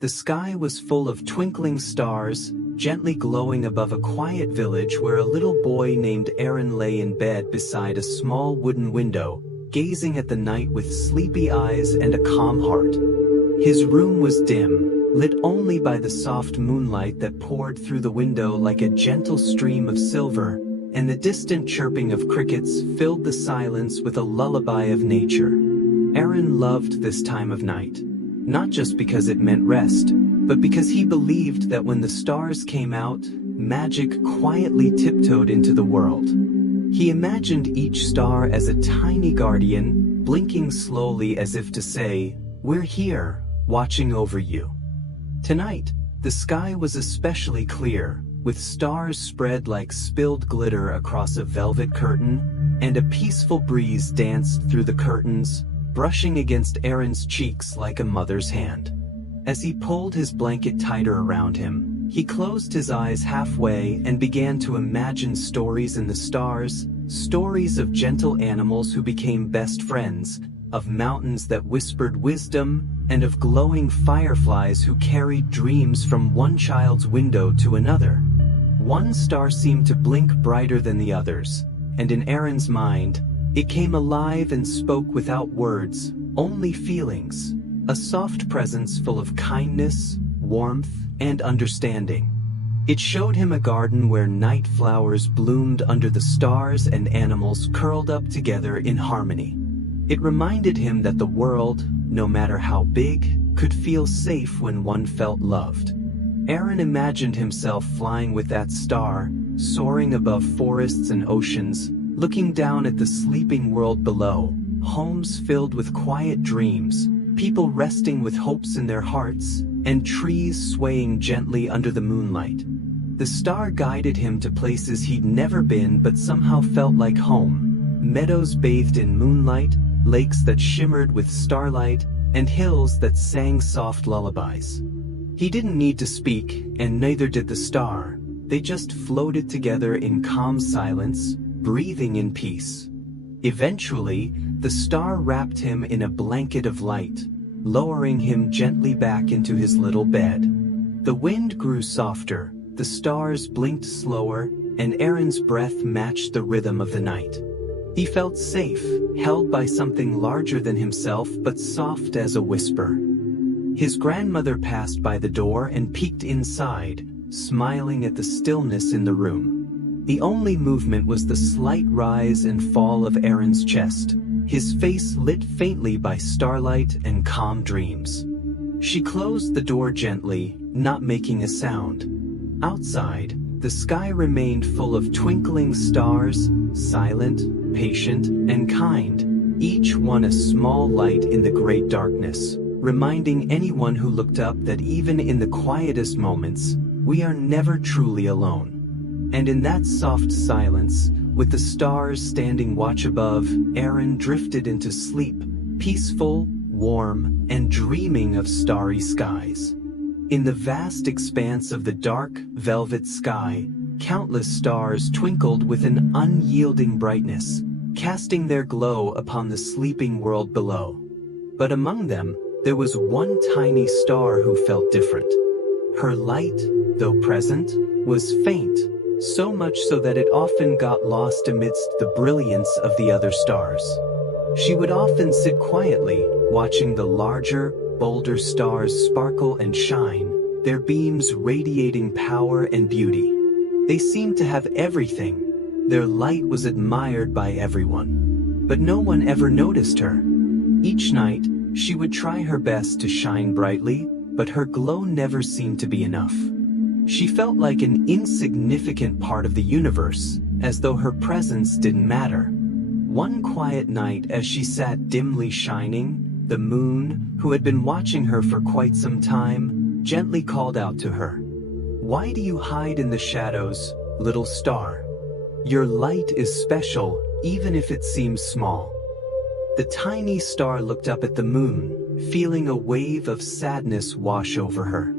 The sky was full of twinkling stars, gently glowing above a quiet village where a little boy named Aaron lay in bed beside a small wooden window, gazing at the night with sleepy eyes and a calm heart. His room was dim, lit only by the soft moonlight that poured through the window like a gentle stream of silver, and the distant chirping of crickets filled the silence with a lullaby of nature. Aaron loved this time of night, not just because it meant rest, but because he believed that when the stars came out, magic quietly tiptoed into the world. He imagined each star as a tiny guardian, blinking slowly as if to say, "We're here, watching over you." Tonight, the sky was especially clear, with stars spread like spilled glitter across a velvet curtain, and a peaceful breeze danced through the curtains, brushing against Aaron's cheeks like a mother's hand. As he pulled his blanket tighter around him, he closed his eyes halfway and began to imagine stories in the stars, stories of gentle animals who became best friends, of mountains that whispered wisdom, and of glowing fireflies who carried dreams from one child's window to another. One star seemed to blink brighter than the others, and in Aaron's mind, it came alive and spoke without words, only feelings, a soft presence full of kindness, warmth, and understanding. It showed him a garden where night flowers bloomed under the stars and animals curled up together in harmony. It reminded him that the world, no matter how big, could feel safe when one felt loved. Aaron imagined himself flying with that star, soaring above forests and oceans, looking down at the sleeping world below, homes filled with quiet dreams, people resting with hopes in their hearts, and trees swaying gently under the moonlight. The star guided him to places he'd never been but somehow felt like home: meadows bathed in moonlight, lakes that shimmered with starlight, and hills that sang soft lullabies. He didn't need to speak, and neither did the star. They just floated together in calm silence, breathing in peace. Eventually, the star wrapped him in a blanket of light, lowering him gently back into his little bed. The wind grew softer, the stars blinked slower, and Aaron's breath matched the rhythm of the night. He felt safe, held by something larger than himself but soft as a whisper. His grandmother passed by the door and peeked inside, smiling at the stillness in the room. The only movement was the slight rise and fall of Aaron's chest, his face lit faintly by starlight and calm dreams. She closed the door gently, not making a sound. Outside, the sky remained full of twinkling stars, silent, patient, and kind, each one a small light in the great darkness, reminding anyone who looked up that even in the quietest moments, we are never truly alone. And in that soft silence, with the stars standing watch above, Aaron drifted into sleep, peaceful, warm, and dreaming of starry skies. In the vast expanse of the dark, velvet sky, countless stars twinkled with an unyielding brightness, casting their glow upon the sleeping world below. But among them, there was one tiny star who felt different. Her light, though present, was faint, so much so that it often got lost amidst the brilliance of the other stars. She would often sit quietly, watching the larger, bolder stars sparkle and shine, their beams radiating power and beauty. They seemed to have everything. Their light was admired by everyone. But no one ever noticed her. Each night, she would try her best to shine brightly, but her glow never seemed to be enough. She felt like an insignificant part of the universe, as though her presence didn't matter. One quiet night, as she sat dimly shining, the moon, who had been watching her for quite some time, gently called out to her. "Why do you hide in the shadows, little star? Your light is special, even if it seems small." The tiny star looked up at the moon, feeling a wave of sadness wash over her.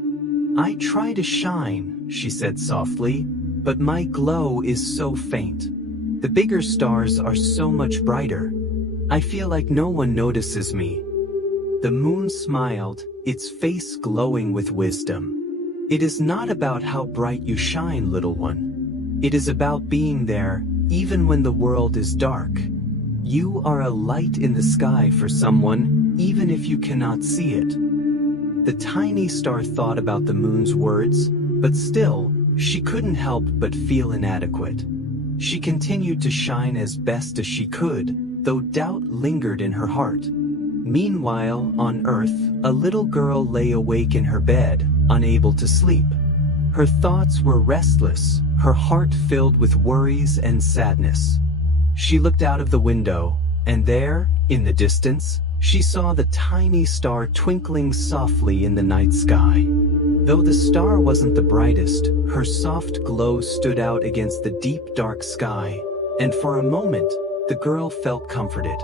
"I try to shine," she said softly, "but my glow is so faint. The bigger stars are so much brighter. I feel like no one notices me." The moon smiled, its face glowing with wisdom. "It is not about how bright you shine, little one. It is about being there, even when the world is dark. You are a light in the sky for someone, even if you cannot see it." The tiny star thought about the moon's words, but still, she couldn't help but feel inadequate. She continued to shine as best as she could, though doubt lingered in her heart. Meanwhile, on Earth, a little girl lay awake in her bed, unable to sleep. Her thoughts were restless, her heart filled with worries and sadness. She looked out of the window, and there, in the distance, she saw the tiny star twinkling softly in the night sky. Though the star wasn't the brightest, her soft glow stood out against the deep dark sky, and for a moment, the girl felt comforted.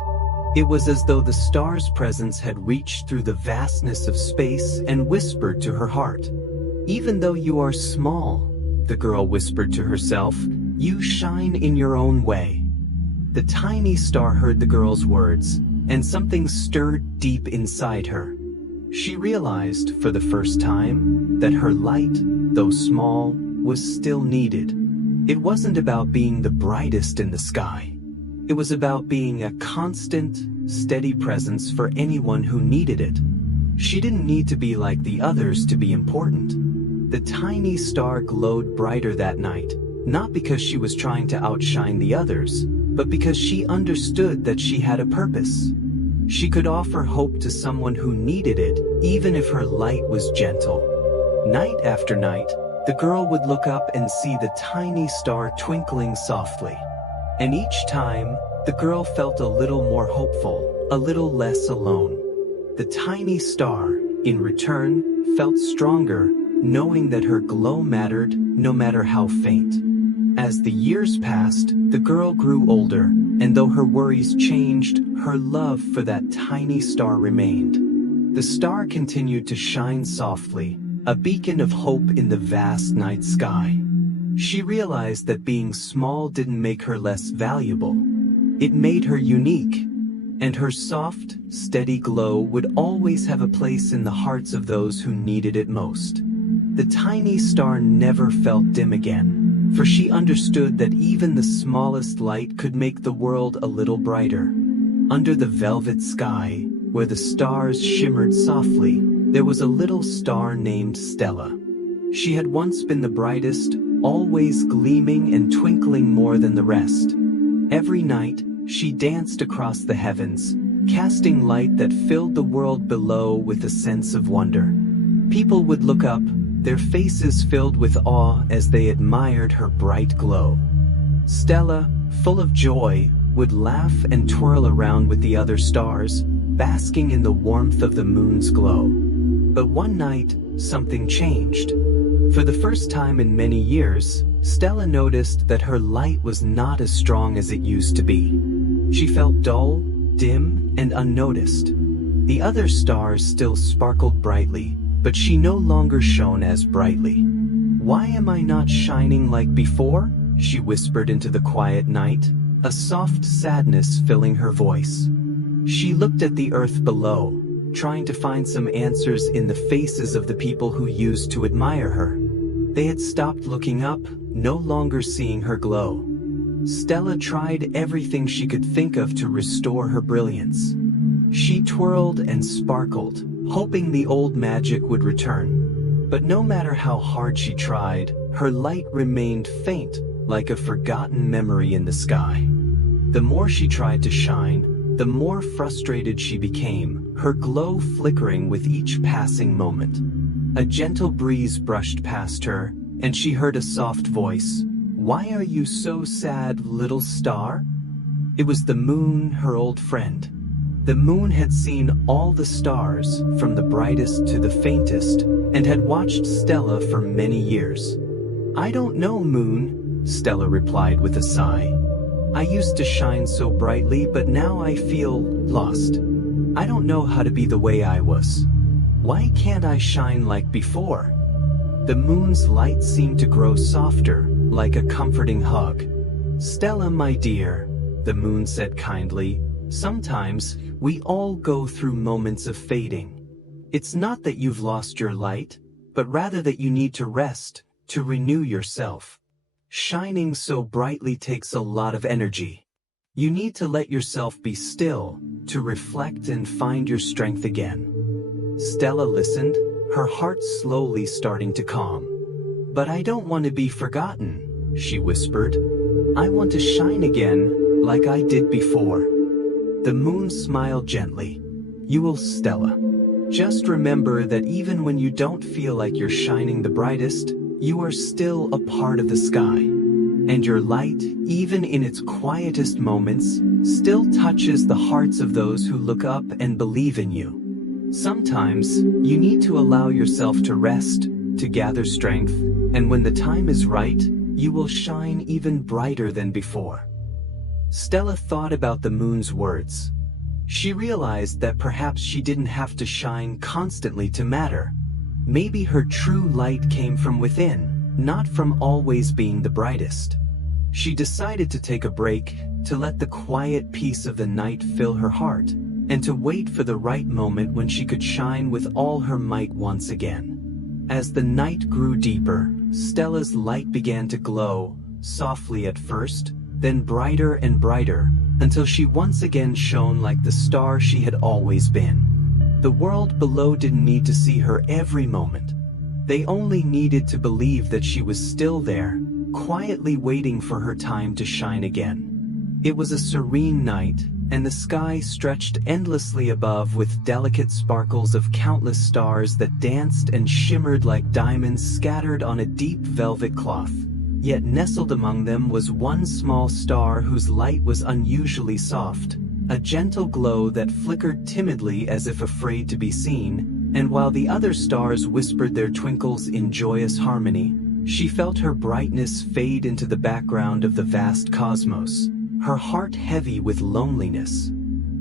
It was as though the star's presence had reached through the vastness of space and whispered to her heart. "Even though you are small," the girl whispered to herself, "you shine in your own way." The tiny star heard the girl's words, and something stirred deep inside her. She realized, for the first time, that her light, though small, was still needed. It wasn't about being the brightest in the sky. It was about being a constant, steady presence for anyone who needed it. She didn't need to be like the others to be important. The tiny star glowed brighter that night, not because she was trying to outshine the others, but because she understood that she had a purpose. She could offer hope to someone who needed it, even if her light was gentle. Night after night, the girl would look up and see the tiny star twinkling softly. And each time, the girl felt a little more hopeful, a little less alone. The tiny star, in return, felt stronger, knowing that her glow mattered, no matter how faint. As the years passed, the girl grew older, and though her worries changed, her love for that tiny star remained. The star continued to shine softly, a beacon of hope in the vast night sky. She realized that being small didn't make her less valuable. It made her unique, and her soft, steady glow would always have a place in the hearts of those who needed it most. The tiny star never felt dim again, for she understood that even the smallest light could make the world a little brighter. Under the velvet sky, where the stars shimmered softly, there was a little star named Stella. She had once been the brightest, always gleaming and twinkling more than the rest. Every night, she danced across the heavens, casting light that filled the world below with a sense of wonder. People would look up, their faces filled with awe as they admired her bright glow. Stella, full of joy, would laugh and twirl around with the other stars, basking in the warmth of the moon's glow. But one night, something changed. For the first time in many years, Stella noticed that her light was not as strong as it used to be. She felt dull, dim, and unnoticed. The other stars still sparkled brightly, but she no longer shone as brightly. "Why am I not shining like before?" she whispered into the quiet night, a soft sadness filling her voice. She looked at the earth below, trying to find some answers in the faces of the people who used to admire her. They had stopped looking up, no longer seeing her glow. Stella tried everything she could think of to restore her brilliance. She twirled and sparkled, hoping the old magic would return. But no matter how hard she tried, her light remained faint, like a forgotten memory in the sky. The more she tried to shine, the more frustrated she became, her glow flickering with each passing moment. A gentle breeze brushed past her, and she heard a soft voice. "Why are you so sad, little star?" It was the moon, her old friend. The moon had seen all the stars, from the brightest to the faintest, and had watched Stella for many years. "I don't know, Moon," Stella replied with a sigh. "I used to shine so brightly, but now I feel lost. I don't know how to be the way I was. Why can't I shine like before?" The moon's light seemed to grow softer, like a comforting hug. "Stella, my dear," the moon said kindly, "sometimes we all go through moments of fading. It's not that you've lost your light, but rather that you need to rest, to renew yourself. Shining so brightly takes a lot of energy. You need to let yourself be still, to reflect and find your strength again. Stella listened, her heart slowly starting to calm. "But I don't want to be forgotten," she whispered. "I want to shine again, like I did before." The moon smiled gently. "You will, Stella. Just remember that even when you don't feel like you're shining the brightest, you are still a part of the sky. And your light, even in its quietest moments, still touches the hearts of those who look up and believe in you. Sometimes, you need to allow yourself to rest, to gather strength, and when the time is right, you will shine even brighter than before." Stella thought about the moon's words. She realized that perhaps she didn't have to shine constantly to matter. Maybe her true light came from within, not from always being the brightest. She decided to take a break, to let the quiet peace of the night fill her heart, and to wait for the right moment when she could shine with all her might once again. As the night grew deeper, Stella's light began to glow, softly at first, then brighter and brighter, until she once again shone like the star she had always been. The world below didn't need to see her every moment. They only needed to believe that she was still there, quietly waiting for her time to shine again. It was a serene night, and the sky stretched endlessly above with delicate sparkles of countless stars that danced and shimmered like diamonds scattered on a deep velvet cloth. Yet nestled among them was one small star whose light was unusually soft, a gentle glow that flickered timidly as if afraid to be seen, and while the other stars whispered their twinkles in joyous harmony, she felt her brightness fade into the background of the vast cosmos, her heart heavy with loneliness.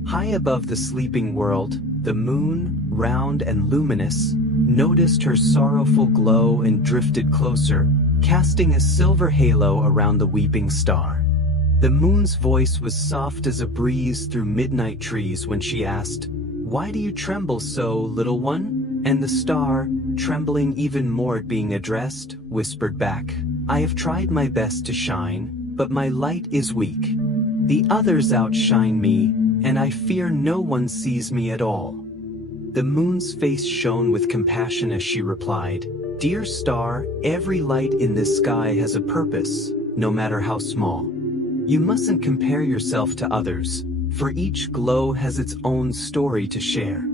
High above the sleeping world, the moon, round and luminous, noticed her sorrowful glow and drifted closer, casting a silver halo around the weeping star. The moon's voice was soft as a breeze through midnight trees when she asked, "Why do you tremble so, little one?" And the star, trembling even more at being addressed, whispered back, "I have tried my best to shine, but my light is weak. The others outshine me, and I fear no one sees me at all." The moon's face shone with compassion as she replied, "Dear star, every light in this sky has a purpose, no matter how small. You mustn't compare yourself to others, for each glow has its own story to share."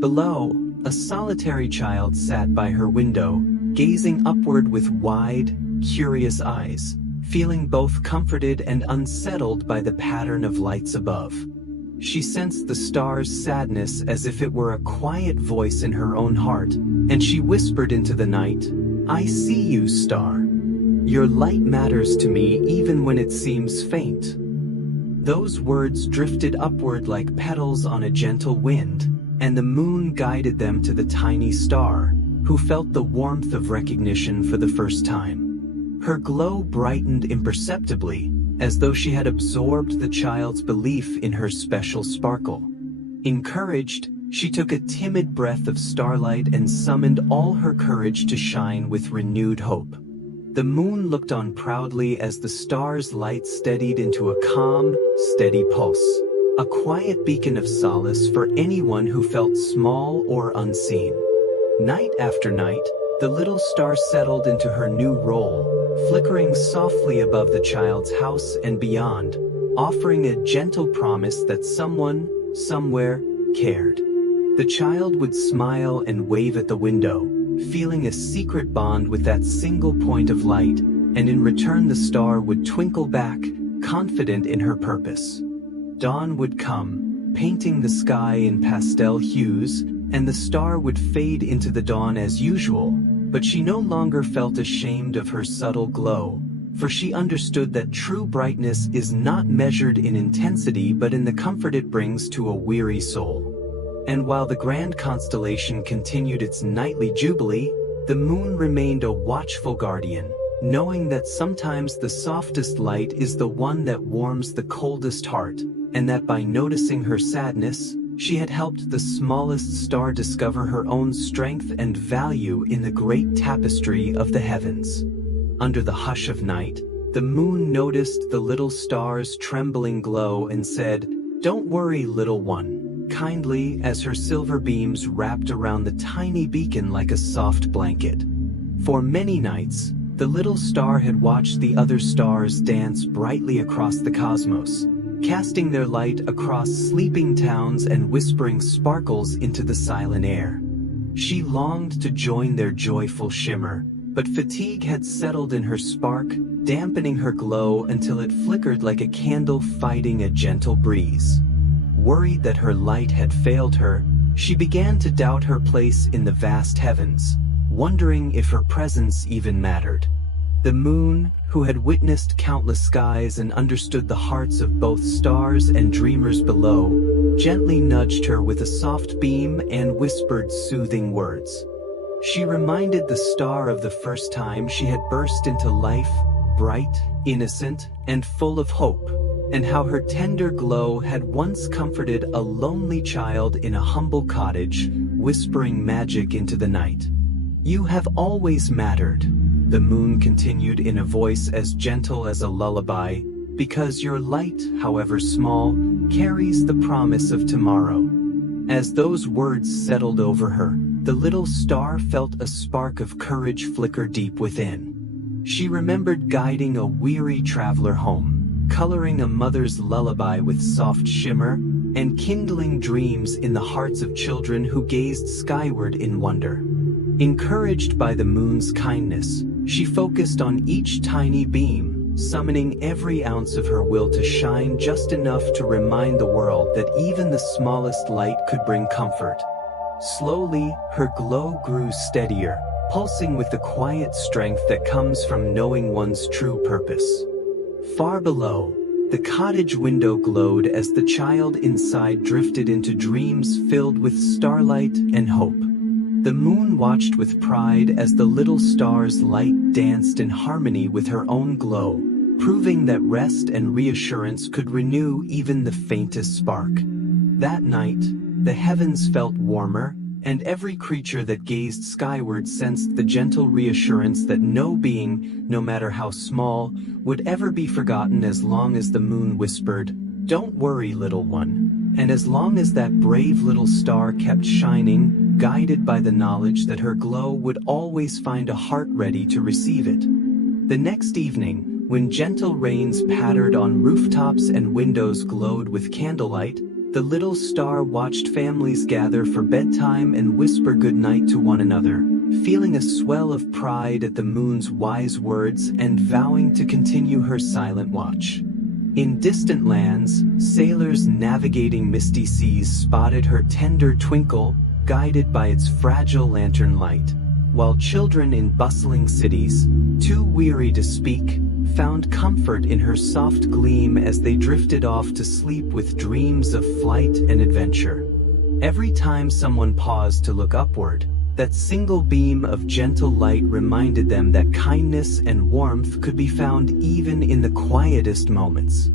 Below, a solitary child sat by her window, gazing upward with wide, curious eyes, feeling both comforted and unsettled by the pattern of lights above. She sensed the star's sadness as if it were a quiet voice in her own heart, and she whispered into the night, "I see you, star. Your light matters to me even when it seems faint." Those words drifted upward like petals on a gentle wind, and the moon guided them to the tiny star, who felt the warmth of recognition for the first time. Her glow brightened imperceptibly, as though she had absorbed the child's belief in her special sparkle. Encouraged, she took a timid breath of starlight and summoned all her courage to shine with renewed hope. The moon looked on proudly as the star's light steadied into a calm, steady pulse, a quiet beacon of solace for anyone who felt small or unseen. Night after night, the little star settled into her new role, flickering softly above the child's house and beyond, offering a gentle promise that someone, somewhere, cared. The child would smile and wave at the window, feeling a secret bond with that single point of light, and in return the star would twinkle back, confident in her purpose. Dawn would come, painting the sky in pastel hues, and the star would fade into the dawn as usual, but she no longer felt ashamed of her subtle glow, for she understood that true brightness is not measured in intensity but in the comfort it brings to a weary soul. And while the grand constellation continued its nightly jubilee, the moon remained a watchful guardian, knowing that sometimes the softest light is the one that warms the coldest heart, and that by noticing her sadness, She had helped the smallest star discover her own strength and value in the great tapestry of the heavens. Under the hush of night, the moon noticed the little star's trembling glow and said, "Don't worry, little one," kindly as her silver beams wrapped around the tiny beacon like a soft blanket. For many nights, the little star had watched the other stars dance brightly across the cosmos, casting their light across sleeping towns and whispering sparkles into the silent air. She longed to join their joyful shimmer, but fatigue had settled in her spark, dampening her glow until it flickered like a candle fighting a gentle breeze. Worried that her light had failed her, she began to doubt her place in the vast heavens, wondering if her presence even mattered. The moon, who had witnessed countless skies and understood the hearts of both stars and dreamers below, gently nudged her with a soft beam and whispered soothing words. She reminded the star of the first time she had burst into life, bright, innocent, and full of hope, and how her tender glow had once comforted a lonely child in a humble cottage, whispering magic into the night. "You have always mattered," the moon continued in a voice as gentle as a lullaby, "because your light, however small, carries the promise of tomorrow." As those words settled over her, the little star felt a spark of courage flicker deep within. She remembered guiding a weary traveler home, coloring a mother's lullaby with soft shimmer, and kindling dreams in the hearts of children who gazed skyward in wonder. Encouraged by the moon's kindness, she focused on each tiny beam, summoning every ounce of her will to shine just enough to remind the world that even the smallest light could bring comfort. Slowly, her glow grew steadier, pulsing with the quiet strength that comes from knowing one's true purpose. Far below, the cottage window glowed as the child inside drifted into dreams filled with starlight and hope. The moon watched with pride as the little star's light danced in harmony with her own glow, proving that rest and reassurance could renew even the faintest spark. That night, the heavens felt warmer, and every creature that gazed skyward sensed the gentle reassurance that no being, no matter how small, would ever be forgotten as long as the moon whispered, "Don't worry, little one." And as long as that brave little star kept shining, guided by the knowledge that her glow would always find a heart ready to receive it. The next evening, when gentle rains pattered on rooftops and windows glowed with candlelight, the little star watched families gather for bedtime and whisper goodnight to one another, feeling a swell of pride at the moon's wise words and vowing to continue her silent watch. In distant lands, sailors navigating misty seas spotted her tender twinkle, guided by its fragile lantern light, while children in bustling cities, too weary to speak, found comfort in her soft gleam as they drifted off to sleep with dreams of flight and adventure. Every time someone paused to look upward, that single beam of gentle light reminded them that kindness and warmth could be found even in the quietest moments.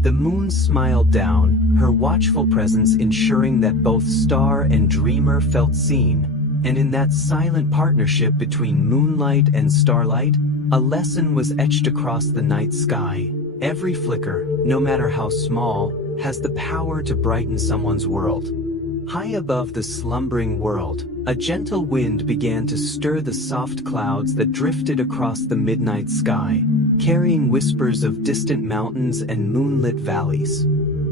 The moon smiled down, her watchful presence ensuring that both star and dreamer felt seen, and in that silent partnership between moonlight and starlight, a lesson was etched across the night sky. Every flicker, no matter how small, has the power to brighten someone's world. High above the slumbering world, a gentle wind began to stir the soft clouds that drifted across the midnight sky, carrying whispers of distant mountains and moonlit valleys.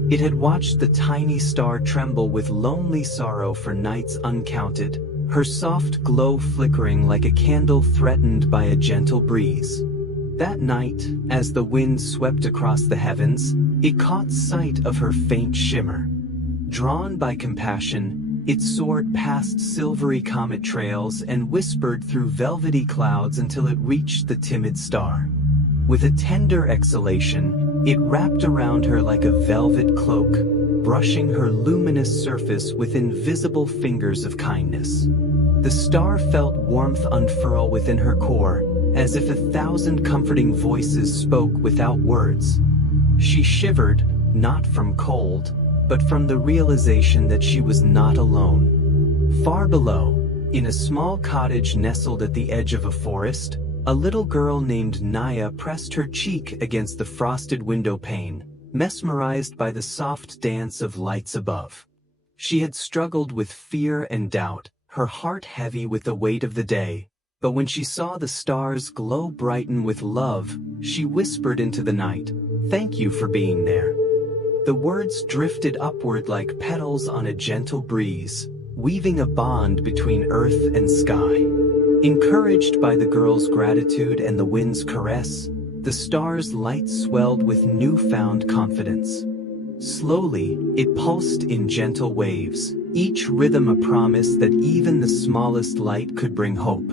It had watched the tiny star tremble with lonely sorrow for nights uncounted, her soft glow flickering like a candle threatened by a gentle breeze. That night, as the wind swept across the heavens, it caught sight of her faint shimmer. Drawn by compassion, it soared past silvery comet trails and whispered through velvety clouds until it reached the timid star. With a tender exhalation, it wrapped around her like a velvet cloak, brushing her luminous surface with invisible fingers of kindness. The star felt warmth unfurl within her core, as if 1,000 comforting voices spoke without words. She shivered, not from cold, but from the realization that she was not alone. Far below, in a small cottage nestled at the edge of a forest, a little girl named Naya pressed her cheek against the frosted window pane, mesmerized by the soft dance of lights above. She had struggled with fear and doubt, her heart heavy with the weight of the day, but when she saw the stars glow brighten with love, she whispered into the night, "Thank you for being there." The words drifted upward like petals on a gentle breeze, weaving a bond between earth and sky. Encouraged by the girl's gratitude and the wind's caress, the star's light swelled with newfound confidence. Slowly, it pulsed in gentle waves, each rhythm a promise that even the smallest light could bring hope.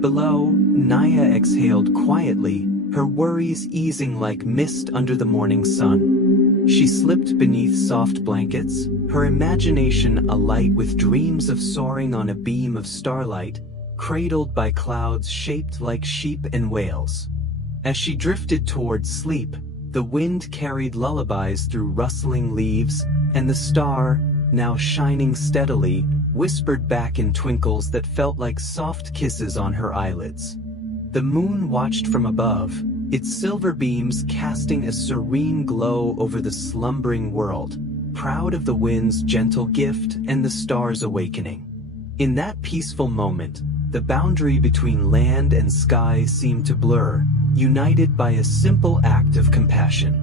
Below, Naya exhaled quietly, her worries easing like mist under the morning sun. She slipped beneath soft blankets, her imagination alight with dreams of soaring on a beam of starlight, cradled by clouds shaped like sheep and whales. As she drifted towards sleep, the wind carried lullabies through rustling leaves, and the star, now shining steadily, whispered back in twinkles that felt like soft kisses on her eyelids. The moon watched from above, its silver beams casting a serene glow over the slumbering world, proud of the wind's gentle gift and the star's awakening. In that peaceful moment, the boundary between land and sky seemed to blur, united by a simple act of compassion.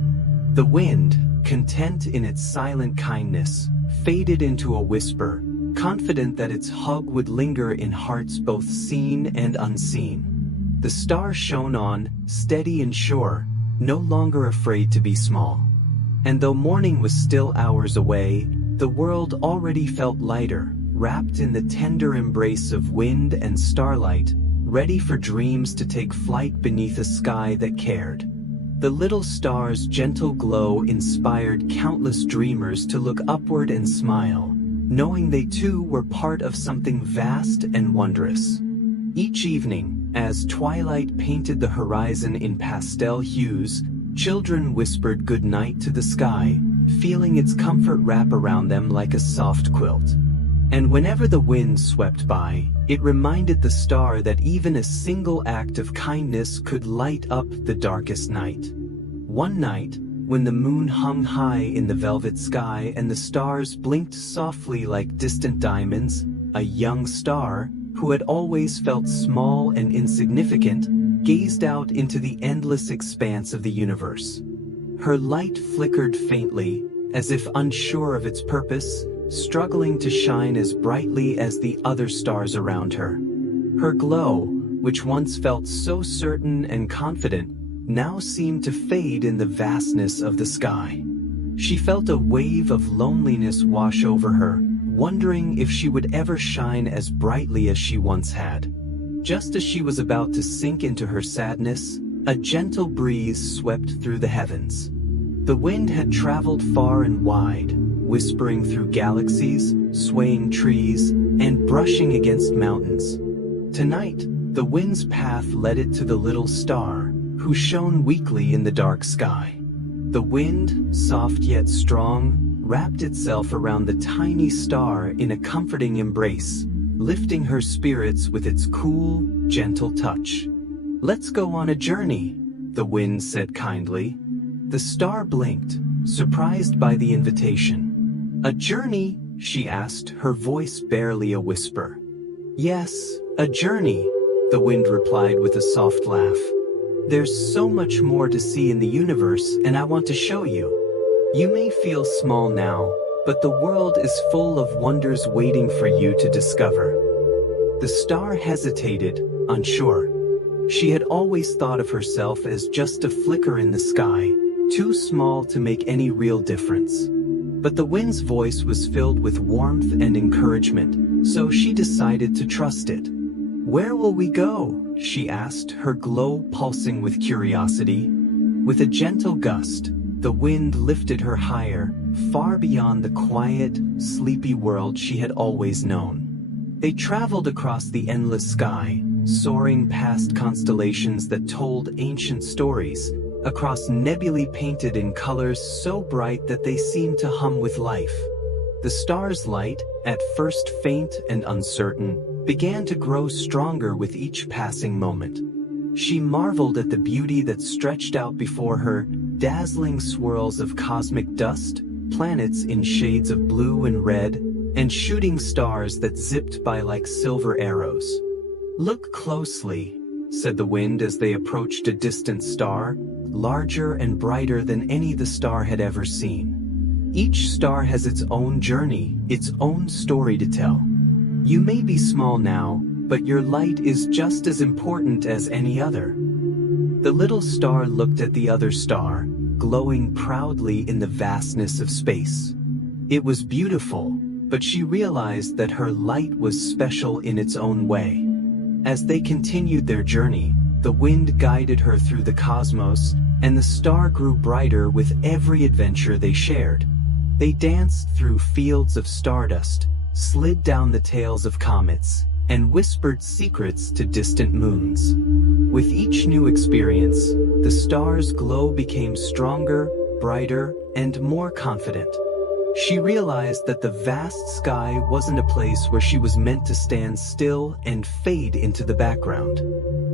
The wind, content in its silent kindness, faded into a whisper, confident that its hug would linger in hearts both seen and unseen. The star shone on, steady and sure, no longer afraid to be small. And though morning was still hours away, the world already felt lighter, wrapped in the tender embrace of wind and starlight, ready for dreams to take flight beneath a sky that cared. The little star's gentle glow inspired countless dreamers to look upward and smile, knowing they too were part of something vast and wondrous. Each evening, as twilight painted the horizon in pastel hues, children whispered good night to the sky, feeling its comfort wrap around them like a soft quilt. And whenever the wind swept by, it reminded the star that even a single act of kindness could light up the darkest night. One night, when the moon hung high in the velvet sky and the stars blinked softly like distant diamonds, a young star, who had always felt small and insignificant, gazed out into the endless expanse of the universe. Her light flickered faintly, as if unsure of its purpose, struggling to shine as brightly as the other stars around her. Her glow, which once felt so certain and confident, now seemed to fade in the vastness of the sky. She felt a wave of loneliness wash over her, wondering if she would ever shine as brightly as she once had. Just as she was about to sink into her sadness, a gentle breeze swept through the heavens. The wind had traveled far and wide, whispering through galaxies, swaying trees, and brushing against mountains. Tonight, the wind's path led it to the little star, who shone weakly in the dark sky. The wind, soft yet strong, wrapped itself around the tiny star in a comforting embrace, lifting her spirits with its cool, gentle touch. "Let's go on a journey," the wind said kindly. The star blinked, surprised by the invitation. "A journey?" she asked, her voice barely a whisper. "Yes, a journey," the wind replied with a soft laugh. "There's so much more to see in the universe, and I want to show you. You may feel small now, but the world is full of wonders waiting for you to discover." The star hesitated, unsure. She had always thought of herself as just a flicker in the sky, too small to make any real difference. But the wind's voice was filled with warmth and encouragement, so she decided to trust it. "Where will we go?" she asked, her glow pulsing with curiosity. With a gentle gust, the wind lifted her higher, far beyond the quiet, sleepy world she had always known. They traveled across the endless sky, soaring past constellations that told ancient stories, across nebulae painted in colors so bright that they seemed to hum with life. The star's light, at first faint and uncertain, began to grow stronger with each passing moment. She marveled at the beauty that stretched out before her, dazzling swirls of cosmic dust, planets in shades of blue and red, and shooting stars that zipped by like silver arrows. "Look closely," said the wind as they approached a distant star, larger and brighter than any the star had ever seen. Each star has its own journey, its own story to tell. You may be small now, but your light is just as important as any other. The little star looked at the other star, glowing proudly in the vastness of space. It was beautiful, but she realized that her light was special in its own way. As they continued their journey, the wind guided her through the cosmos, and the star grew brighter with every adventure they shared. They danced through fields of stardust, slid down the tails of comets, and whispered secrets to distant moons. With each new experience, the star's glow became stronger, brighter, and more confident. She realized that the vast sky wasn't a place where she was meant to stand still and fade into the background.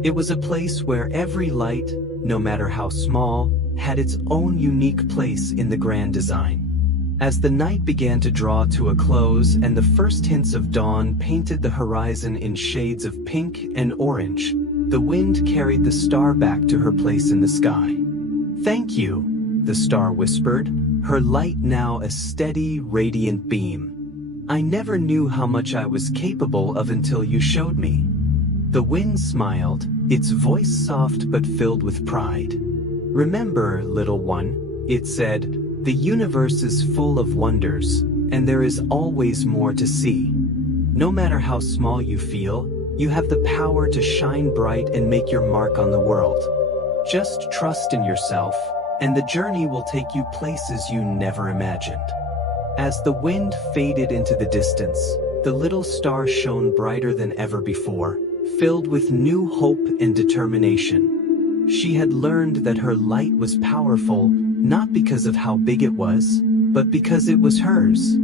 It was a place where every light, no matter how small, had its own unique place in the grand design. As the night began to draw to a close and the first hints of dawn painted the horizon in shades of pink and orange, the wind carried the star back to her place in the sky. "Thank you," the star whispered, her light now a steady, radiant beam. "I never knew how much I was capable of until you showed me." The wind smiled, its voice soft but filled with pride. "Remember, little one," it said, "the universe is full of wonders, and there is always more to see. No matter how small you feel, you have the power to shine bright and make your mark on the world. Just trust in yourself, and the journey will take you places you never imagined." As the wind faded into the distance, the little star shone brighter than ever before, filled with new hope and determination. She had learned that her light was powerful, not because of how big it was, but because it was hers.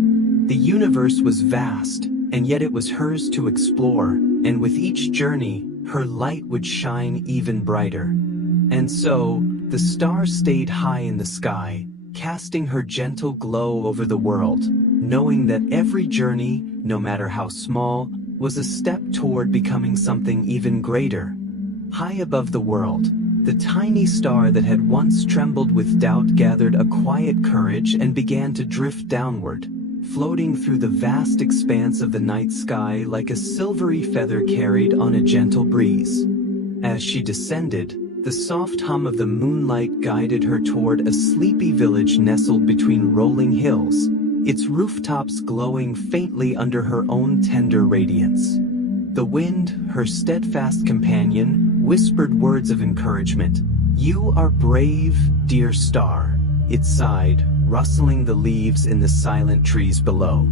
The universe was vast, and yet it was hers to explore, and with each journey, her light would shine even brighter. And so, the star stayed high in the sky, casting her gentle glow over the world, knowing that every journey, no matter how small, was a step toward becoming something even greater. High above the world, the tiny star that had once trembled with doubt gathered a quiet courage and began to drift downward, floating through the vast expanse of the night sky like a silvery feather carried on a gentle breeze. As she descended, the soft hum of the moonlight guided her toward a sleepy village nestled between rolling hills, its rooftops glowing faintly under her own tender radiance. The wind, her steadfast companion, whispered words of encouragement. "You are brave, dear star," it sighed, rustling the leaves in the silent trees below.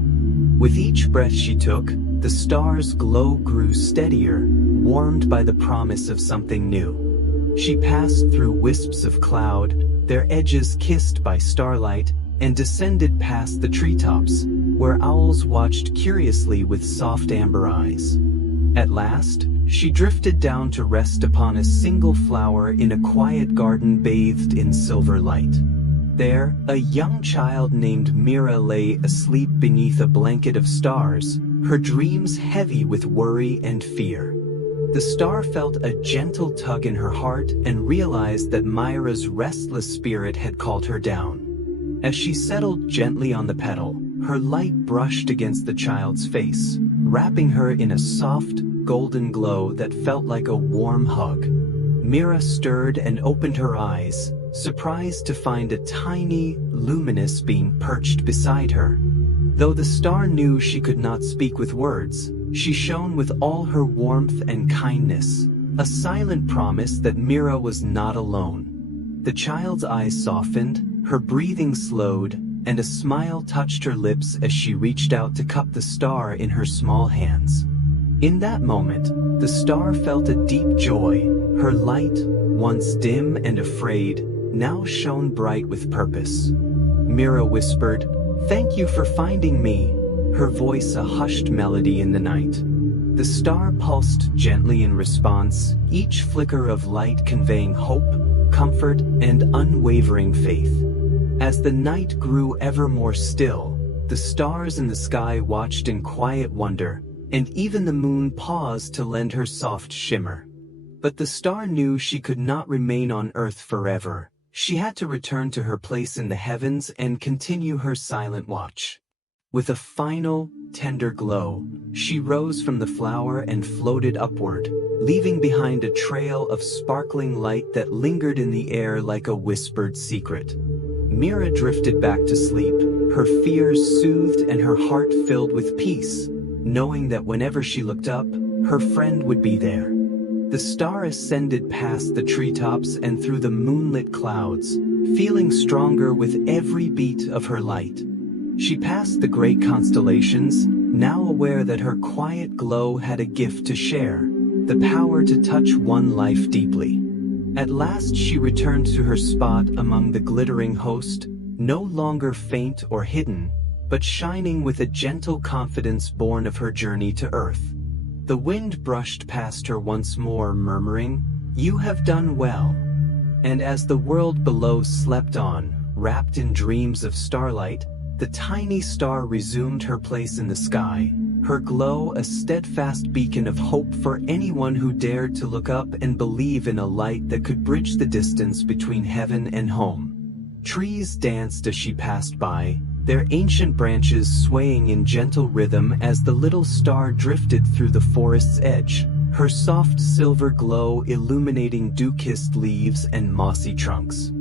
With each breath she took, the star's glow grew steadier, warmed by the promise of something new. She passed through wisps of cloud, their edges kissed by starlight, and descended past the treetops, where owls watched curiously with soft amber eyes. At last, she drifted down to rest upon a single flower in a quiet garden bathed in silver light. There, a young child named Mira lay asleep beneath a blanket of stars, her dreams heavy with worry and fear. The star felt a gentle tug in her heart and realized that Myra's restless spirit had called her down. As she settled gently on the petal, her light brushed against the child's face, wrapping her in a soft, golden glow that felt like a warm hug. Mira stirred and opened her eyes, surprised to find a tiny, luminous being perched beside her. Though the star knew she could not speak with words, she shone with all her warmth and kindness, a silent promise that Mira was not alone. The child's eyes softened, her breathing slowed, and a smile touched her lips as she reached out to cup the star in her small hands. In that moment, the star felt a deep joy. Her light, once dim and afraid, now shone bright with purpose. Mira whispered, "Thank you for finding me," her voice a hushed melody in the night. The star pulsed gently in response, each flicker of light conveying hope, comfort, and unwavering faith. As the night grew ever more still, the stars in the sky watched in quiet wonder, and even the moon paused to lend her soft shimmer. But the star knew she could not remain on Earth forever. She had to return to her place in the heavens and continue her silent watch. With a final, tender glow, she rose from the flower and floated upward, leaving behind a trail of sparkling light that lingered in the air like a whispered secret. Mira drifted back to sleep, her fears soothed and her heart filled with peace, knowing that whenever she looked up, her friend would be there. The star ascended past the treetops and through the moonlit clouds, feeling stronger with every beat of her light. She passed the great constellations, now aware that her quiet glow had a gift to share, the power to touch one life deeply. At last she returned to her spot among the glittering host, no longer faint or hidden, but shining with a gentle confidence born of her journey to Earth. The wind brushed past her once more, murmuring, "You have done well." And as the world below slept on, wrapped in dreams of starlight, the tiny star resumed her place in the sky, her glow a steadfast beacon of hope for anyone who dared to look up and believe in a light that could bridge the distance between heaven and home. Trees danced as she passed by, their ancient branches swaying in gentle rhythm as the little star drifted through the forest's edge, her soft silver glow illuminating dew-kissed leaves and mossy trunks.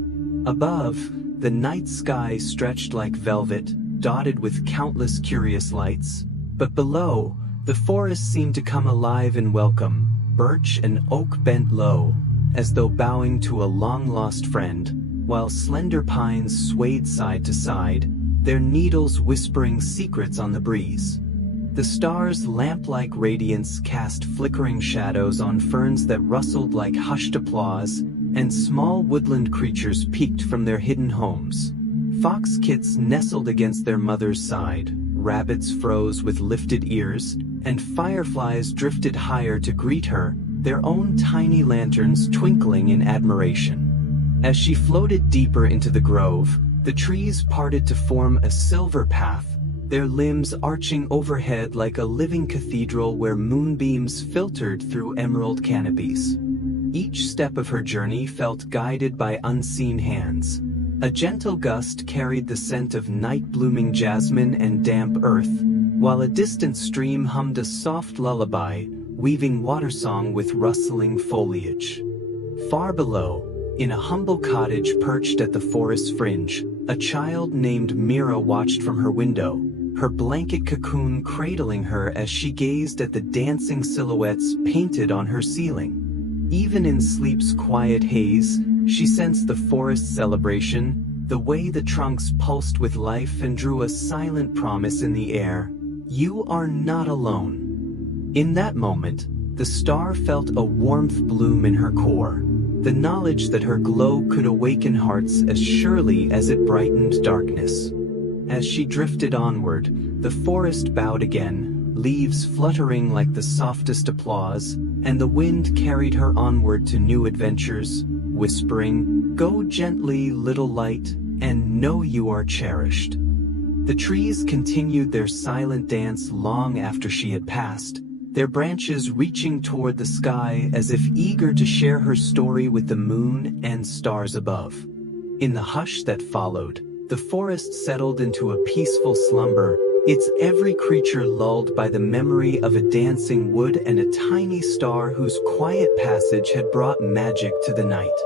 Above, the night sky stretched like velvet, dotted with countless curious lights, but below, the forest seemed to come alive and welcome. Birch and oak bent low, as though bowing to a long-lost friend, while slender pines swayed side to side, their needles whispering secrets on the breeze. The stars' lamp-like radiance cast flickering shadows on ferns that rustled like hushed applause, and small woodland creatures peeked from their hidden homes. Fox kits nestled against their mother's side, rabbits froze with lifted ears, and fireflies drifted higher to greet her, their own tiny lanterns twinkling in admiration. As she floated deeper into the grove, the trees parted to form a silver path, their limbs arching overhead like a living cathedral where moonbeams filtered through emerald canopies. Each step of her journey felt guided by unseen hands. A gentle gust carried the scent of night-blooming jasmine and damp earth, while a distant stream hummed a soft lullaby, weaving watersong with rustling foliage. Far below, in a humble cottage perched at the forest's fringe, a child named Mira watched from her window, her blanket cocoon cradling her as she gazed at the dancing silhouettes painted on her ceiling. Even in sleep's quiet haze, she sensed the forest's celebration, the way the trunks pulsed with life and drew a silent promise in the air. You are not alone. In that moment, the star felt a warmth bloom in her core, the knowledge that her glow could awaken hearts as surely as it brightened darkness. As she drifted onward, the forest bowed again, leaves fluttering like the softest applause, and the wind carried her onward to new adventures, whispering, "Go gently, little light, and know you are cherished." The trees continued their silent dance long after she had passed, their branches reaching toward the sky as if eager to share her story with the moon and stars above. In the hush that followed, the forest settled into a peaceful slumber, its every creature lulled by the memory of a dancing wood and a tiny star whose quiet passage had brought magic to the night.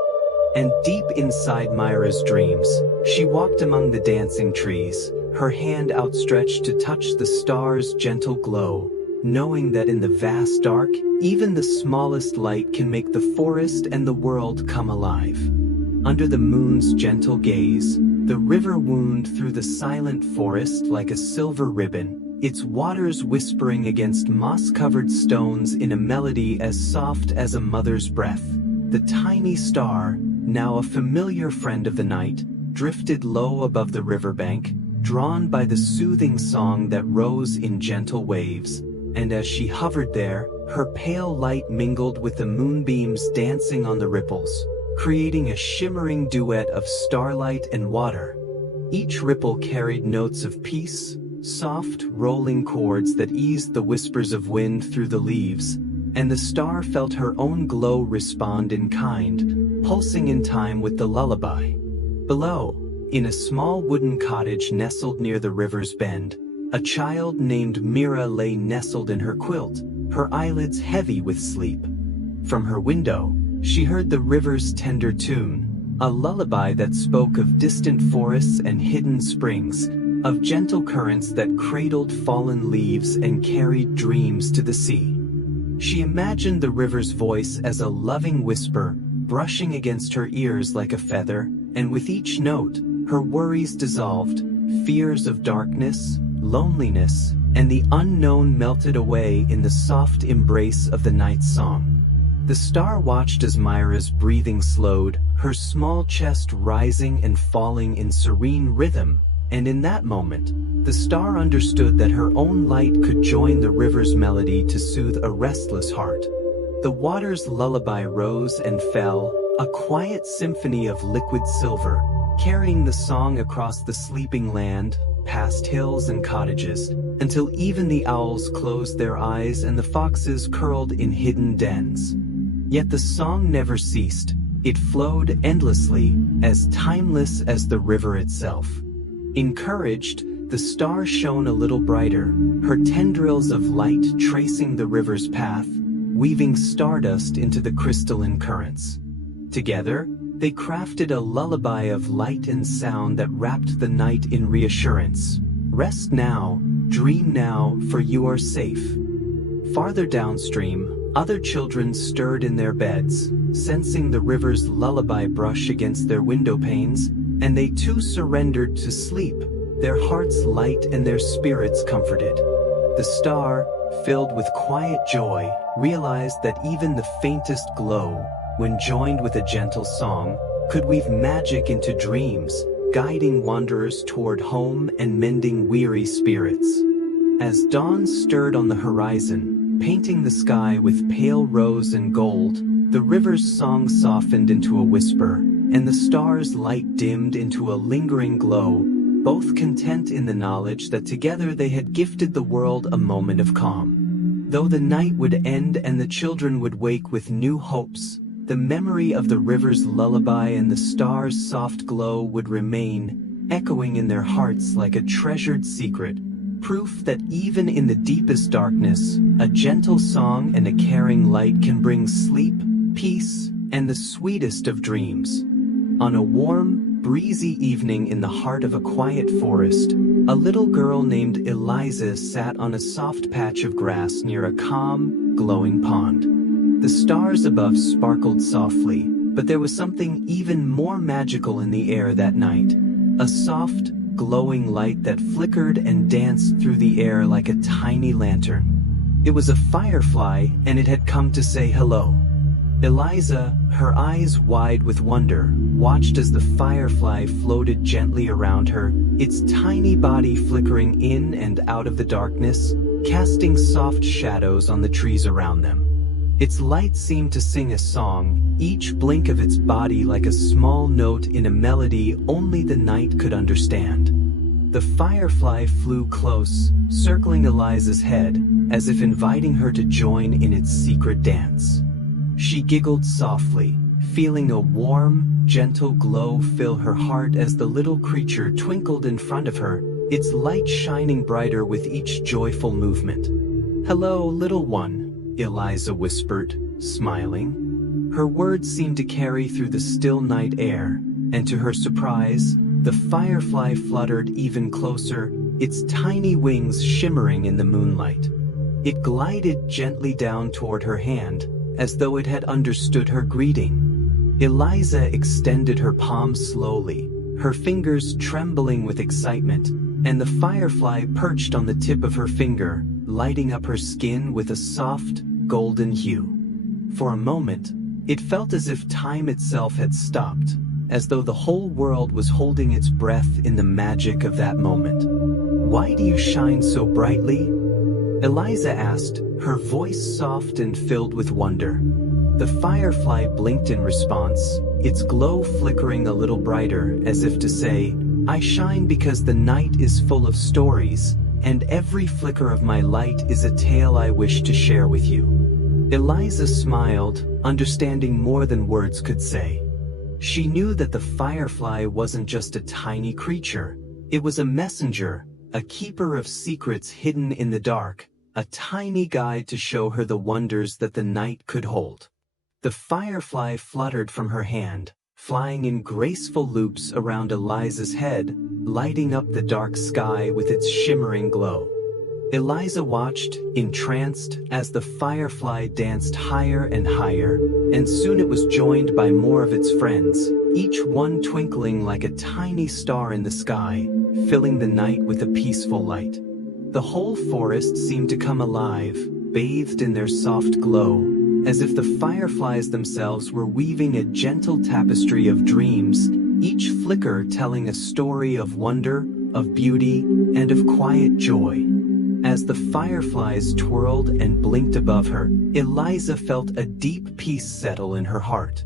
And deep inside Myra's dreams, she walked among the dancing trees, her hand outstretched to touch the star's gentle glow, knowing that in the vast dark, even the smallest light can make the forest and the world come alive. Under the moon's gentle gaze, the river wound through the silent forest like a silver ribbon, its waters whispering against moss-covered stones in a melody as soft as a mother's breath. The tiny star, now a familiar friend of the night, drifted low above the riverbank, drawn by the soothing song that rose in gentle waves, and as she hovered there, her pale light mingled with the moonbeams dancing on the ripples, creating a shimmering duet of starlight and water. Each ripple carried notes of peace, soft, rolling chords that eased the whispers of wind through the leaves, and the star felt her own glow respond in kind, pulsing in time with the lullaby. Below, in a small wooden cottage nestled near the river's bend, a child named Mira lay nestled in her quilt, her eyelids heavy with sleep. From her window, she heard the river's tender tune, a lullaby that spoke of distant forests and hidden springs, of gentle currents that cradled fallen leaves and carried dreams to the sea. She imagined the river's voice as a loving whisper, brushing against her ears like a feather, and with each note, her worries dissolved, fears of darkness, loneliness, and the unknown melted away in the soft embrace of the night's song. The star watched as Myra's breathing slowed, her small chest rising and falling in serene rhythm, and in that moment, the star understood that her own light could join the river's melody to soothe a restless heart. The water's lullaby rose and fell, a quiet symphony of liquid silver, carrying the song across the sleeping land, past hills and cottages, until even the owls closed their eyes and the foxes curled in hidden dens. Yet the song never ceased. It flowed endlessly, as timeless as the river itself. Encouraged, the star shone a little brighter, her tendrils of light tracing the river's path, weaving stardust into the crystalline currents. Together, they crafted a lullaby of light and sound that wrapped the night in reassurance. Rest now, dream now, for you are safe. Farther downstream, other children stirred in their beds, sensing the river's lullaby brush against their window panes, and they too surrendered to sleep, their hearts light and their spirits comforted. The star, filled with quiet joy, realized that even the faintest glow, when joined with a gentle song, could weave magic into dreams, guiding wanderers toward home and mending weary spirits. As dawn stirred on the horizon, painting the sky with pale rose and gold, the river's song softened into a whisper, and the star's light dimmed into a lingering glow, both content in the knowledge that together they had gifted the world a moment of calm. Though the night would end and the children would wake with new hopes, the memory of the river's lullaby and the star's soft glow would remain, echoing in their hearts like a treasured secret, proof that even in the deepest darkness, a gentle song and a caring light can bring sleep, peace, and the sweetest of dreams. On a warm, breezy evening in the heart of a quiet forest, a little girl named Eliza sat on a soft patch of grass near a calm, glowing pond. The stars above sparkled softly, but there was something even more magical in the air that night. A soft, glowing light that flickered and danced through the air like a tiny lantern. It was a firefly, and it had come to say hello. Eliza, her eyes wide with wonder, watched as the firefly floated gently around her, its tiny body flickering in and out of the darkness, casting soft shadows on the trees around them. Its light seemed to sing a song, each blink of its body like a small note in a melody only the night could understand. The firefly flew close, circling Eliza's head, as if inviting her to join in its secret dance. She giggled softly, feeling a warm, gentle glow fill her heart as the little creature twinkled in front of her, its light shining brighter with each joyful movement. "Hello, little one," Eliza whispered, smiling. Her words seemed to carry through the still night air, and to her surprise, the firefly fluttered even closer, its tiny wings shimmering in the moonlight. It glided gently down toward her hand, as though it had understood her greeting. Eliza extended her palm slowly, her fingers trembling with excitement, and the firefly perched on the tip of her finger, lighting up her skin with a soft, golden hue. For a moment, It felt as if time itself had stopped, as though the whole world was holding its breath in the magic of that moment. "Why do you shine so brightly?" Eliza asked, her voice soft and filled with wonder. The firefly blinked in response, its glow flickering a little brighter, as if to say, "I shine because the night is full of stories, and every flicker of my light is a tale I wish to share with you." Eliza smiled, understanding more than words could say. She knew that the firefly wasn't just a tiny creature. It was a messenger, a keeper of secrets hidden in the dark, a tiny guide to show her the wonders that the night could hold. The firefly fluttered from her hand, flying in graceful loops around Eliza's head, lighting up the dark sky with its shimmering glow. Eliza watched, entranced, as the firefly danced higher and higher, and soon it was joined by more of its friends, each one twinkling like a tiny star in the sky, filling the night with a peaceful light. The whole forest seemed to come alive, bathed in their soft glow, as if the fireflies themselves were weaving a gentle tapestry of dreams, each flicker telling a story of wonder, of beauty, and of quiet joy. As the fireflies twirled and blinked above her, Eliza felt a deep peace settle in her heart.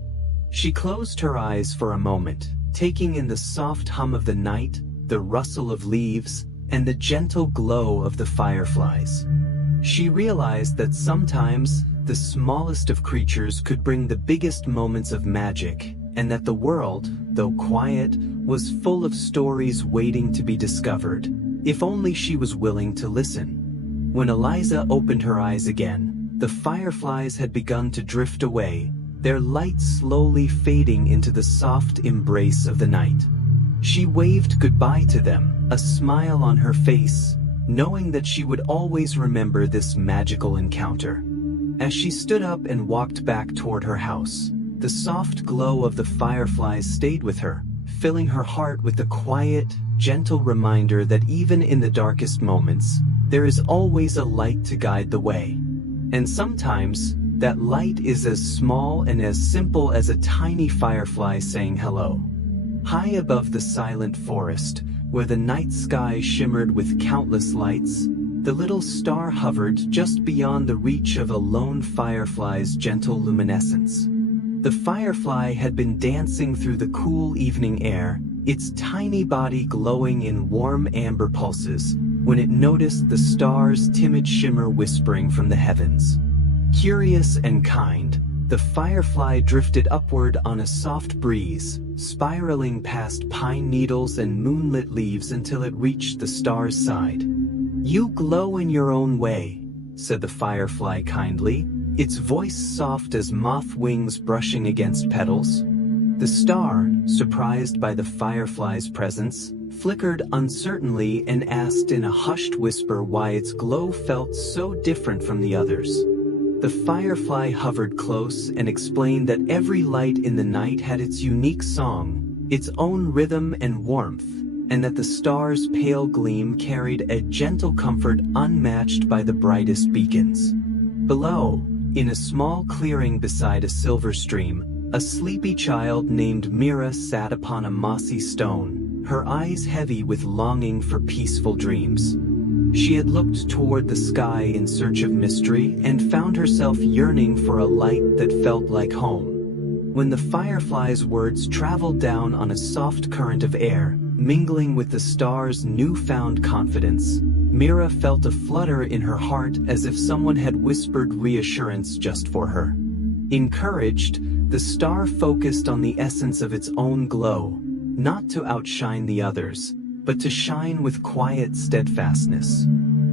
She closed her eyes for a moment, taking in the soft hum of the night, the rustle of leaves, and the gentle glow of the fireflies. She realized that sometimes the smallest of creatures could bring the biggest moments of magic, and that the world, though quiet, was full of stories waiting to be discovered, if only she was willing to listen. When Eliza opened her eyes again, the fireflies had begun to drift away, their light slowly fading into the soft embrace of the night. She waved goodbye to them, a smile on her face, knowing that she would always remember this magical encounter. As she stood up and walked back toward her house, the soft glow of the fireflies stayed with her, filling her heart with the quiet, gentle reminder that even in the darkest moments, there is always a light to guide the way. And sometimes, that light is as small and as simple as a tiny firefly saying hello. High above the silent forest, where the night sky shimmered with countless lights, the little star hovered just beyond the reach of a lone firefly's gentle luminescence. The firefly had been dancing through the cool evening air, its tiny body glowing in warm amber pulses, when it noticed the star's timid shimmer whispering from the heavens. Curious and kind, the firefly drifted upward on a soft breeze, spiraling past pine needles and moonlit leaves until it reached the star's side. "You glow in your own way," said the firefly kindly, its voice soft as moth wings brushing against petals. The star, surprised by the firefly's presence, flickered uncertainly and asked in a hushed whisper why its glow felt so different from the others. The firefly hovered close and explained that every light in the night had its unique song, its own rhythm and warmth, and that the star's pale gleam carried a gentle comfort unmatched by the brightest beacons. Below, in a small clearing beside a silver stream, a sleepy child named Mira sat upon a mossy stone, her eyes heavy with longing for peaceful dreams. She had looked toward the sky in search of mystery and found herself yearning for a light that felt like home. When the firefly's words traveled down on a soft current of air, mingling with the star's newfound confidence, Mira felt a flutter in her heart as if someone had whispered reassurance just for her. Encouraged, the star focused on the essence of its own glow, not to outshine the others, but to shine with quiet steadfastness.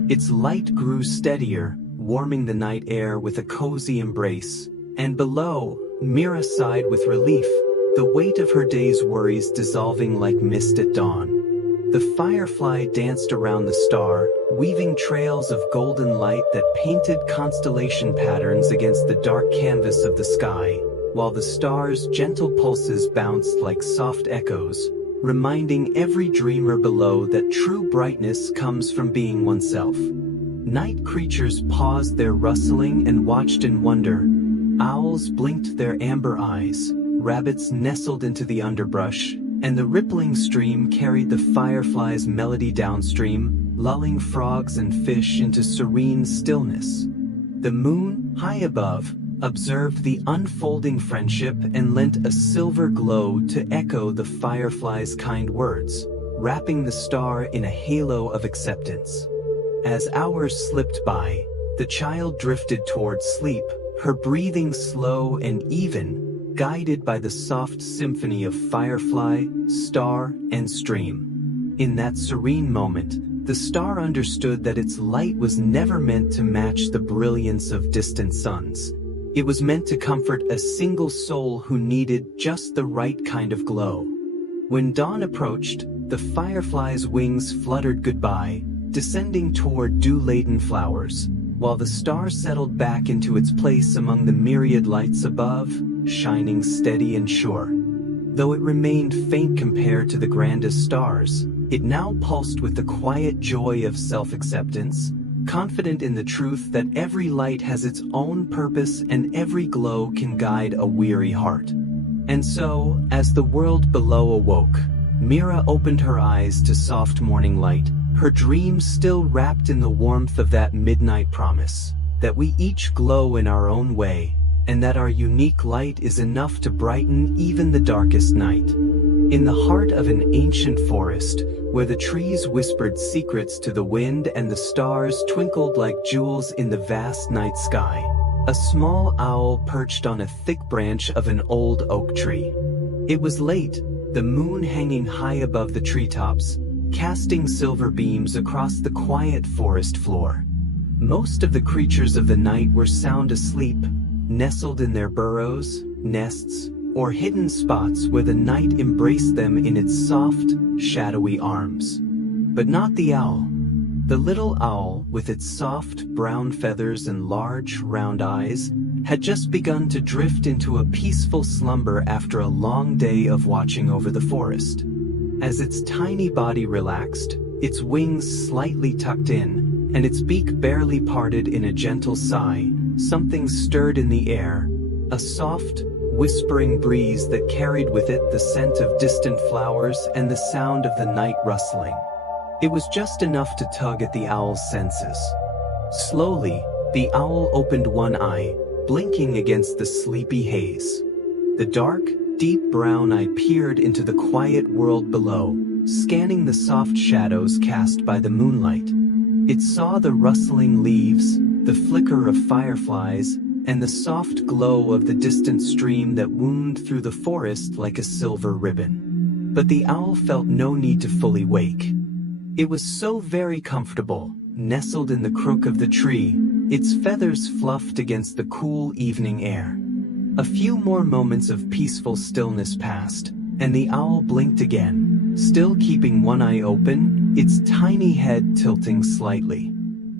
Its light grew steadier, warming the night air with a cozy embrace, and below, Mira sighed with relief, the weight of her day's worries dissolving like mist at dawn. The firefly danced around the star, weaving trails of golden light that painted constellation patterns against the dark canvas of the sky, while the star's gentle pulses bounced like soft echoes, reminding every dreamer below that true brightness comes from being oneself. Night creatures paused their rustling and watched in wonder, Owls blinked their amber eyes, rabbits nestled into the underbrush, and the rippling stream carried the firefly's melody downstream, lulling frogs and fish into serene stillness. The moon, high above, observed the unfolding friendship and lent a silver glow to echo the firefly's kind words, wrapping the star in a halo of acceptance. As hours slipped by, the child drifted toward sleep, her breathing slow and even, guided by the soft symphony of firefly, star, and stream. In that serene moment, the star understood that its light was never meant to match the brilliance of distant suns. It was meant to comfort a single soul who needed just the right kind of glow. When dawn approached, the firefly's wings fluttered goodbye, descending toward dew-laden flowers, while the star settled back into its place among the myriad lights above, shining steady and sure. Though it remained faint compared to the grandest stars, it now pulsed with the quiet joy of self-acceptance, confident in the truth that every light has its own purpose and every glow can guide a weary heart. And so, as the world below awoke, Mira opened her eyes to soft morning light, her dreams still wrapped in the warmth of that midnight promise, that we each glow in our own way, and that our unique light is enough to brighten even the darkest night. In the heart of an ancient forest, where the trees whispered secrets to the wind and the stars twinkled like jewels in the vast night sky, a small owl perched on a thick branch of an old oak tree. It was late, the moon hanging high above the treetops, casting silver beams across the quiet forest floor. Most of the creatures of the night were sound asleep, nestled in their burrows, nests, or hidden spots where the night embraced them in its soft, shadowy arms. But not the owl. The little owl, with its soft, brown feathers and large, round eyes, had just begun to drift into a peaceful slumber after a long day of watching over the forest. As its tiny body relaxed, its wings slightly tucked in, and its beak barely parted in a gentle sigh, something stirred in the air, a soft, whispering breeze that carried with it the scent of distant flowers and the sound of the night rustling. It was just enough to tug at the owl's senses. Slowly, the owl opened one eye, blinking against the sleepy haze. The dark, deep brown eye peered into the quiet world below, scanning the soft shadows cast by the moonlight. It saw the rustling leaves, the flicker of fireflies, and the soft glow of the distant stream that wound through the forest like a silver ribbon. But the owl felt no need to fully wake. It was so very comfortable, nestled in the crook of the tree, its feathers fluffed against the cool evening air. A few more moments of peaceful stillness passed, and the owl blinked again, still keeping one eye open, its tiny head tilting slightly.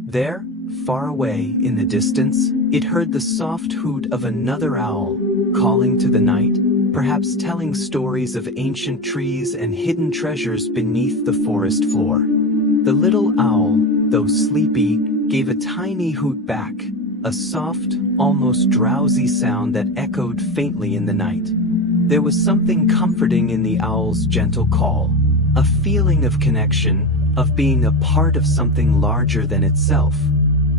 There, far away in the distance, it heard the soft hoot of another owl, calling to the night, perhaps telling stories of ancient trees and hidden treasures beneath the forest floor. The little owl, though sleepy, gave a tiny hoot back, a soft, almost drowsy sound that echoed faintly in the night. There was something comforting in the owl's gentle call, a feeling of connection, of being a part of something larger than itself.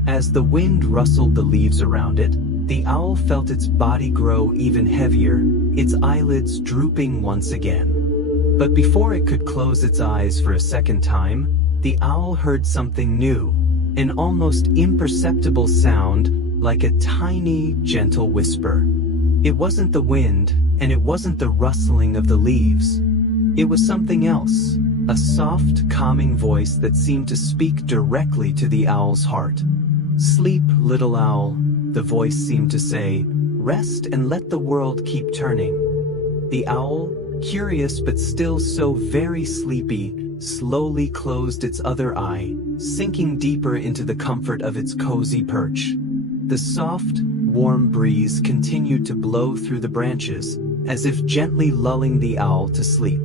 As the wind rustled the leaves around it, the owl felt its body grow even heavier, its eyelids drooping once again. But before it could close its eyes for a second time, the owl heard something new, an almost imperceptible sound, like a tiny, gentle whisper. It wasn't the wind, and it wasn't the rustling of the leaves. It was something else, a soft, calming voice that seemed to speak directly to the owl's heart. "Sleep, little owl," the voice seemed to say, "rest and let the world keep turning." The owl, curious but still so very sleepy, slowly closed its other eye, sinking deeper into the comfort of its cozy perch. The soft, warm breeze continued to blow through the branches, as if gently lulling the owl to sleep.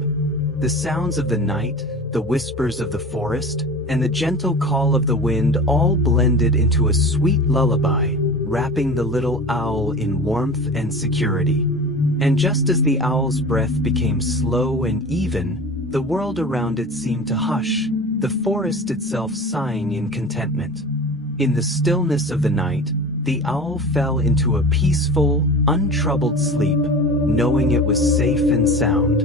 The sounds of the night, the whispers of the forest, and the gentle call of the wind all blended into a sweet lullaby, wrapping the little owl in warmth and security. And just as the owl's breath became slow and even, the world around it seemed to hush, the forest itself sighing in contentment. In the stillness of the night, the owl fell into a peaceful, untroubled sleep, knowing it was safe and sound.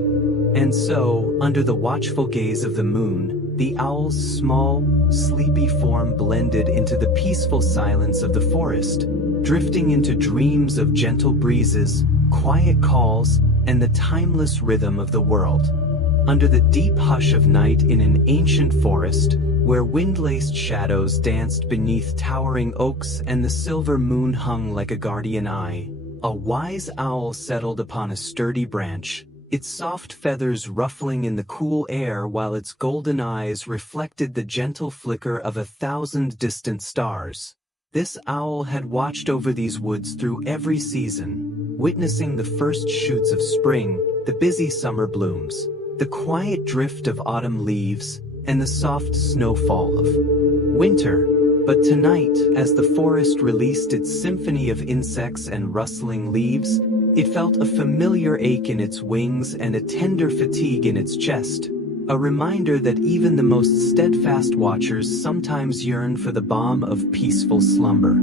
And so, under the watchful gaze of the moon, the owl's small, sleepy form blended into the peaceful silence of the forest, drifting into dreams of gentle breezes, quiet calls, and the timeless rhythm of the world. Under the deep hush of night in an ancient forest, where wind-laced shadows danced beneath towering oaks and the silver moon hung like a guardian eye, a wise owl settled upon a sturdy branch, its soft feathers ruffling in the cool air while its golden eyes reflected the gentle flicker of 1,000 distant stars. This owl had watched over these woods through every season, witnessing the first shoots of spring, the busy summer blooms, the quiet drift of autumn leaves, and the soft snowfall of winter. But tonight, as the forest released its symphony of insects and rustling leaves, it felt a familiar ache in its wings and a tender fatigue in its chest, a reminder that even the most steadfast watchers sometimes yearn for the balm of peaceful slumber.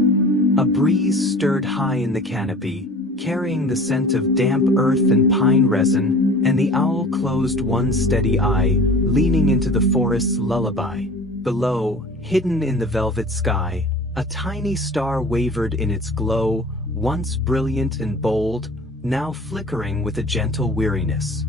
A breeze stirred high in the canopy, carrying the scent of damp earth and pine resin, and the owl closed one steady eye, leaning into the forest's lullaby. Below, hidden in the velvet sky, a tiny star wavered in its glow, once brilliant and bold, now flickering with a gentle weariness.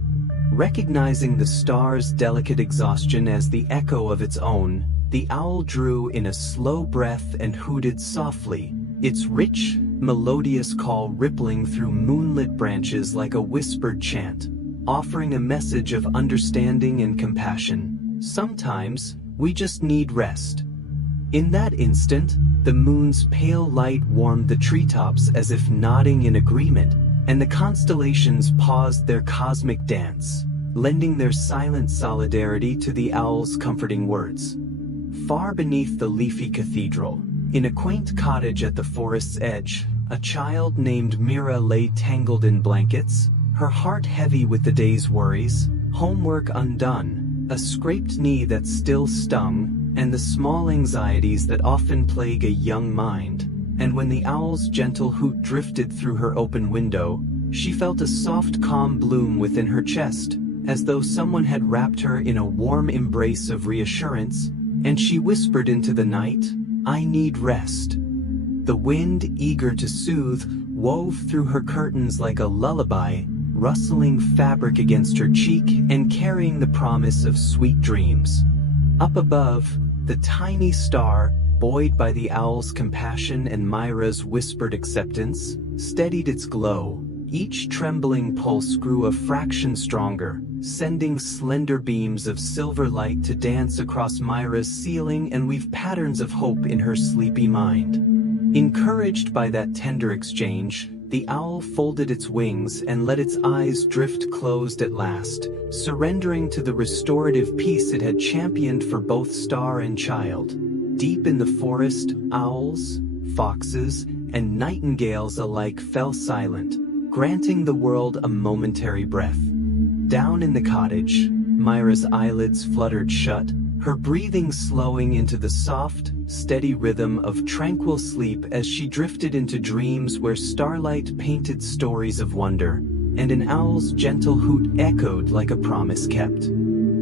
Recognizing the star's delicate exhaustion as the echo of its own, the owl drew in a slow breath and hooted softly, its rich, melodious call rippling through moonlit branches like a whispered chant, offering a message of understanding and compassion. Sometimes, we just need rest. In that instant, the moon's pale light warmed the treetops as if nodding in agreement, and the constellations paused their cosmic dance, lending their silent solidarity to the owl's comforting words. Far beneath the leafy cathedral, in a quaint cottage at the forest's edge, a child named Mira lay tangled in blankets, her heart heavy with the day's worries, homework undone, a scraped knee that still stung, and the small anxieties that often plague a young mind. And when the owl's gentle hoot drifted through her open window, she felt a soft calm bloom within her chest, as though someone had wrapped her in a warm embrace of reassurance, and she whispered into the night, "I need rest." The wind, eager to soothe, wove through her curtains like a lullaby, rustling fabric against her cheek and carrying the promise of sweet dreams. Up above, the tiny star, buoyed by the owl's compassion and Myra's whispered acceptance, steadied its glow. Each trembling pulse grew a fraction stronger, sending slender beams of silver light to dance across Myra's ceiling and weave patterns of hope in her sleepy mind. Encouraged by that tender exchange, the owl folded its wings and let its eyes drift closed at last, surrendering to the restorative peace it had championed for both star and child. Deep in the forest, owls, foxes, and nightingales alike fell silent, granting the world a momentary breath. Down in the cottage, Myra's eyelids fluttered shut, her breathing slowing into the soft, steady rhythm of tranquil sleep as she drifted into dreams where starlight painted stories of wonder, and an owl's gentle hoot echoed like a promise kept.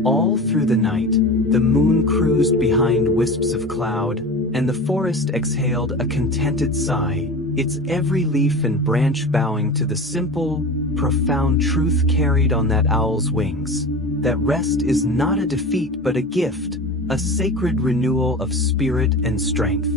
All through the night, the moon cruised behind wisps of cloud, and the forest exhaled a contented sigh, its every leaf and branch bowing to the simple, profound truth carried on that owl's wings, that rest is not a defeat but a gift, a sacred renewal of spirit and strength.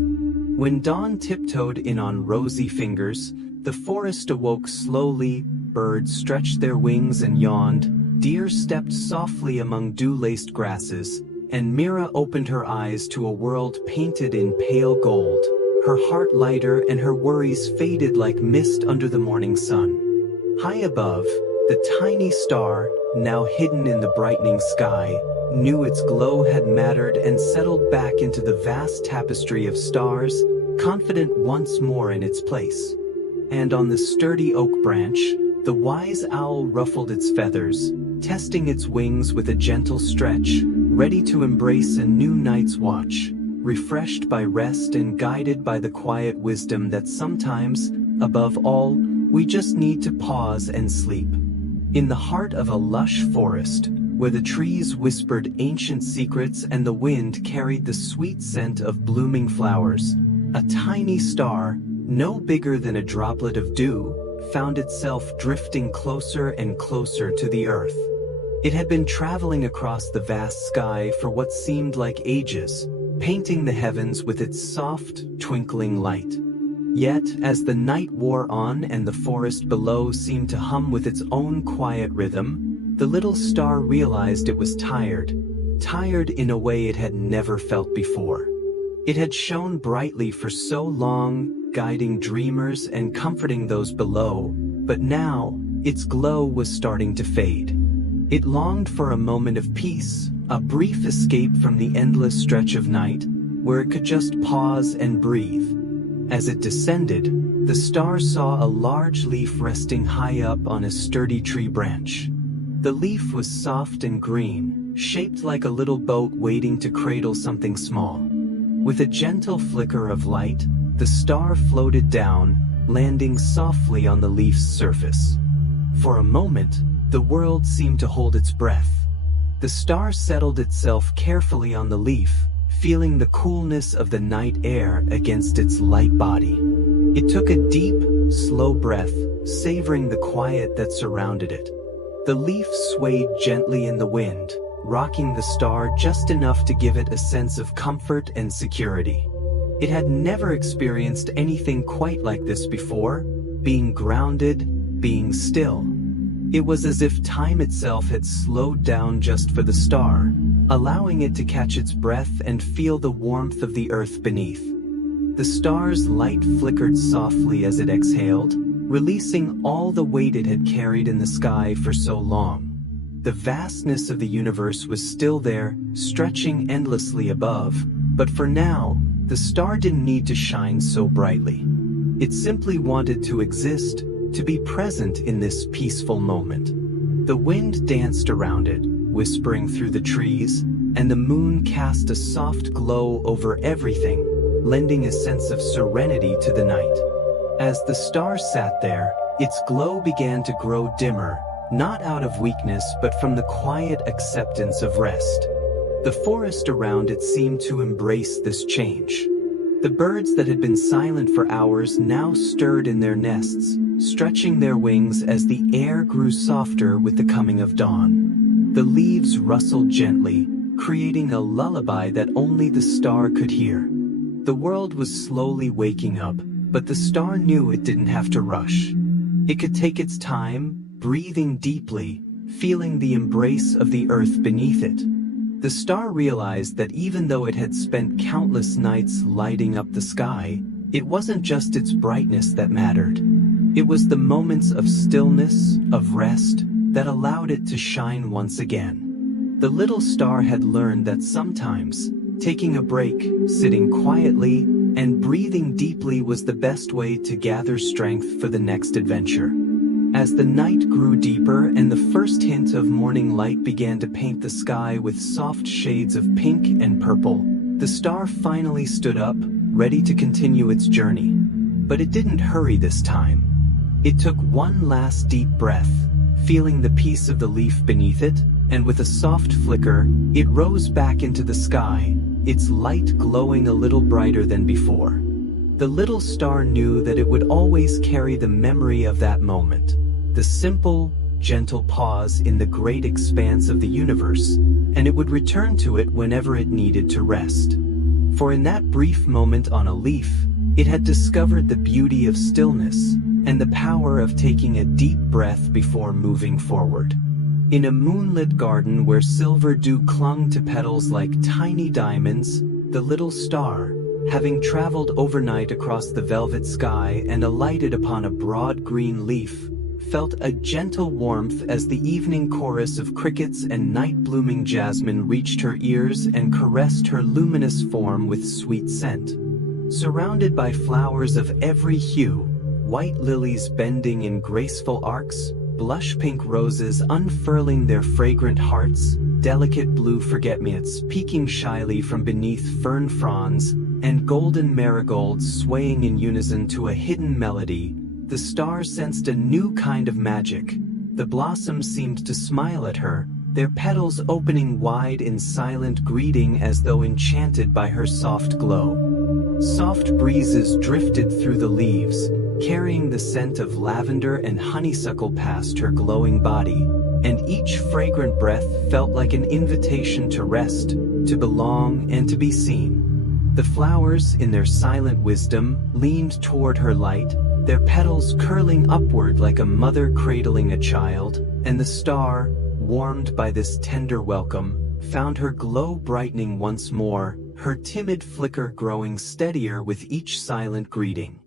When dawn tiptoed in on rosy fingers, the forest awoke slowly, birds stretched their wings and yawned, deer stepped softly among dew-laced grasses, and Mira opened her eyes to a world painted in pale gold, her heart lighter and her worries faded like mist under the morning sun. High above, the tiny star, now hidden in the brightening sky, knew its glow had mattered and settled back into the vast tapestry of stars, confident once more in its place. And on the sturdy oak branch, the wise owl ruffled its feathers, testing its wings with a gentle stretch, ready to embrace a new night's watch, refreshed by rest and guided by the quiet wisdom that sometimes, above all, we just need to pause and sleep. In the heart of a lush forest, where the trees whispered ancient secrets and the wind carried the sweet scent of blooming flowers, a tiny star, no bigger than a droplet of dew, found itself drifting closer and closer to the earth. It had been traveling across the vast sky for what seemed like ages, painting the heavens with its soft, twinkling light. Yet, as the night wore on and the forest below seemed to hum with its own quiet rhythm, the little star realized it was tired in a way it had never felt before. It had shone brightly for so long, guiding dreamers and comforting those below, but now, its glow was starting to fade. It longed for a moment of peace, a brief escape from the endless stretch of night, where it could just pause and breathe. As it descended, the star saw a large leaf resting high up on a sturdy tree branch. The leaf was soft and green, shaped like a little boat waiting to cradle something small. With a gentle flicker of light, the star floated down, landing softly on the leaf's surface. For a moment, the world seemed to hold its breath. The star settled itself carefully on the leaf, feeling the coolness of the night air against its light body. It took a deep, slow breath, savoring the quiet that surrounded it. The leaf swayed gently in the wind, rocking the star just enough to give it a sense of comfort and security. It had never experienced anything quite like this before, being grounded, being still. It was as if time itself had slowed down just for the star, allowing it to catch its breath and feel the warmth of the earth beneath. The star's light flickered softly as it exhaled, releasing all the weight it had carried in the sky for so long. The vastness of the universe was still there, stretching endlessly above, but for now, the star didn't need to shine so brightly. It simply wanted to exist, to be present in this peaceful moment. The wind danced around it, whispering through the trees, and the moon cast a soft glow over everything, lending a sense of serenity to the night. As the star sat there, its glow began to grow dimmer, not out of weakness but from the quiet acceptance of rest. The forest around it seemed to embrace this change. The birds that had been silent for hours now stirred in their nests, stretching their wings as the air grew softer with the coming of dawn. The leaves rustled gently, creating a lullaby that only the star could hear. The world was slowly waking up, but the star knew it didn't have to rush. It could take its time, breathing deeply, feeling the embrace of the earth beneath it. The star realized that even though it had spent countless nights lighting up the sky, it wasn't just its brightness that mattered. It was the moments of stillness, of rest, that allowed it to shine once again. The little star had learned that sometimes, taking a break, sitting quietly, and breathing deeply was the best way to gather strength for the next adventure. As the night grew deeper and the first hint of morning light began to paint the sky with soft shades of pink and purple, the star finally stood up, ready to continue its journey. But it didn't hurry this time. It took one last deep breath, feeling the peace of the leaf beneath it, and with a soft flicker, it rose back into the sky, its light glowing a little brighter than before. The little star knew that it would always carry the memory of that moment, the simple, gentle pause in the great expanse of the universe, and it would return to it whenever it needed to rest. For in that brief moment on a leaf, it had discovered the beauty of stillness and the power of taking a deep breath before moving forward. In a moonlit garden where silver dew clung to petals like tiny diamonds, the little star, having traveled overnight across the velvet sky and alighted upon a broad green leaf, felt a gentle warmth as the evening chorus of crickets and night-blooming jasmine reached her ears and caressed her luminous form with sweet scent. Surrounded by flowers of every hue, white lilies bending in graceful arcs, blush pink roses unfurling their fragrant hearts, delicate blue forget-me-nots peeking shyly from beneath fern fronds, and golden marigolds swaying in unison to a hidden melody, the star sensed a new kind of magic. The blossoms seemed to smile at her, their petals opening wide in silent greeting as though enchanted by her soft glow. Soft breezes drifted through the leaves, carrying the scent of lavender and honeysuckle past her glowing body, and each fragrant breath felt like an invitation to rest, to belong, and to be seen. The flowers, in their silent wisdom, leaned toward her light, their petals curling upward like a mother cradling a child, and the star, warmed by this tender welcome, found her glow brightening once more, her timid flicker growing steadier with each silent greeting.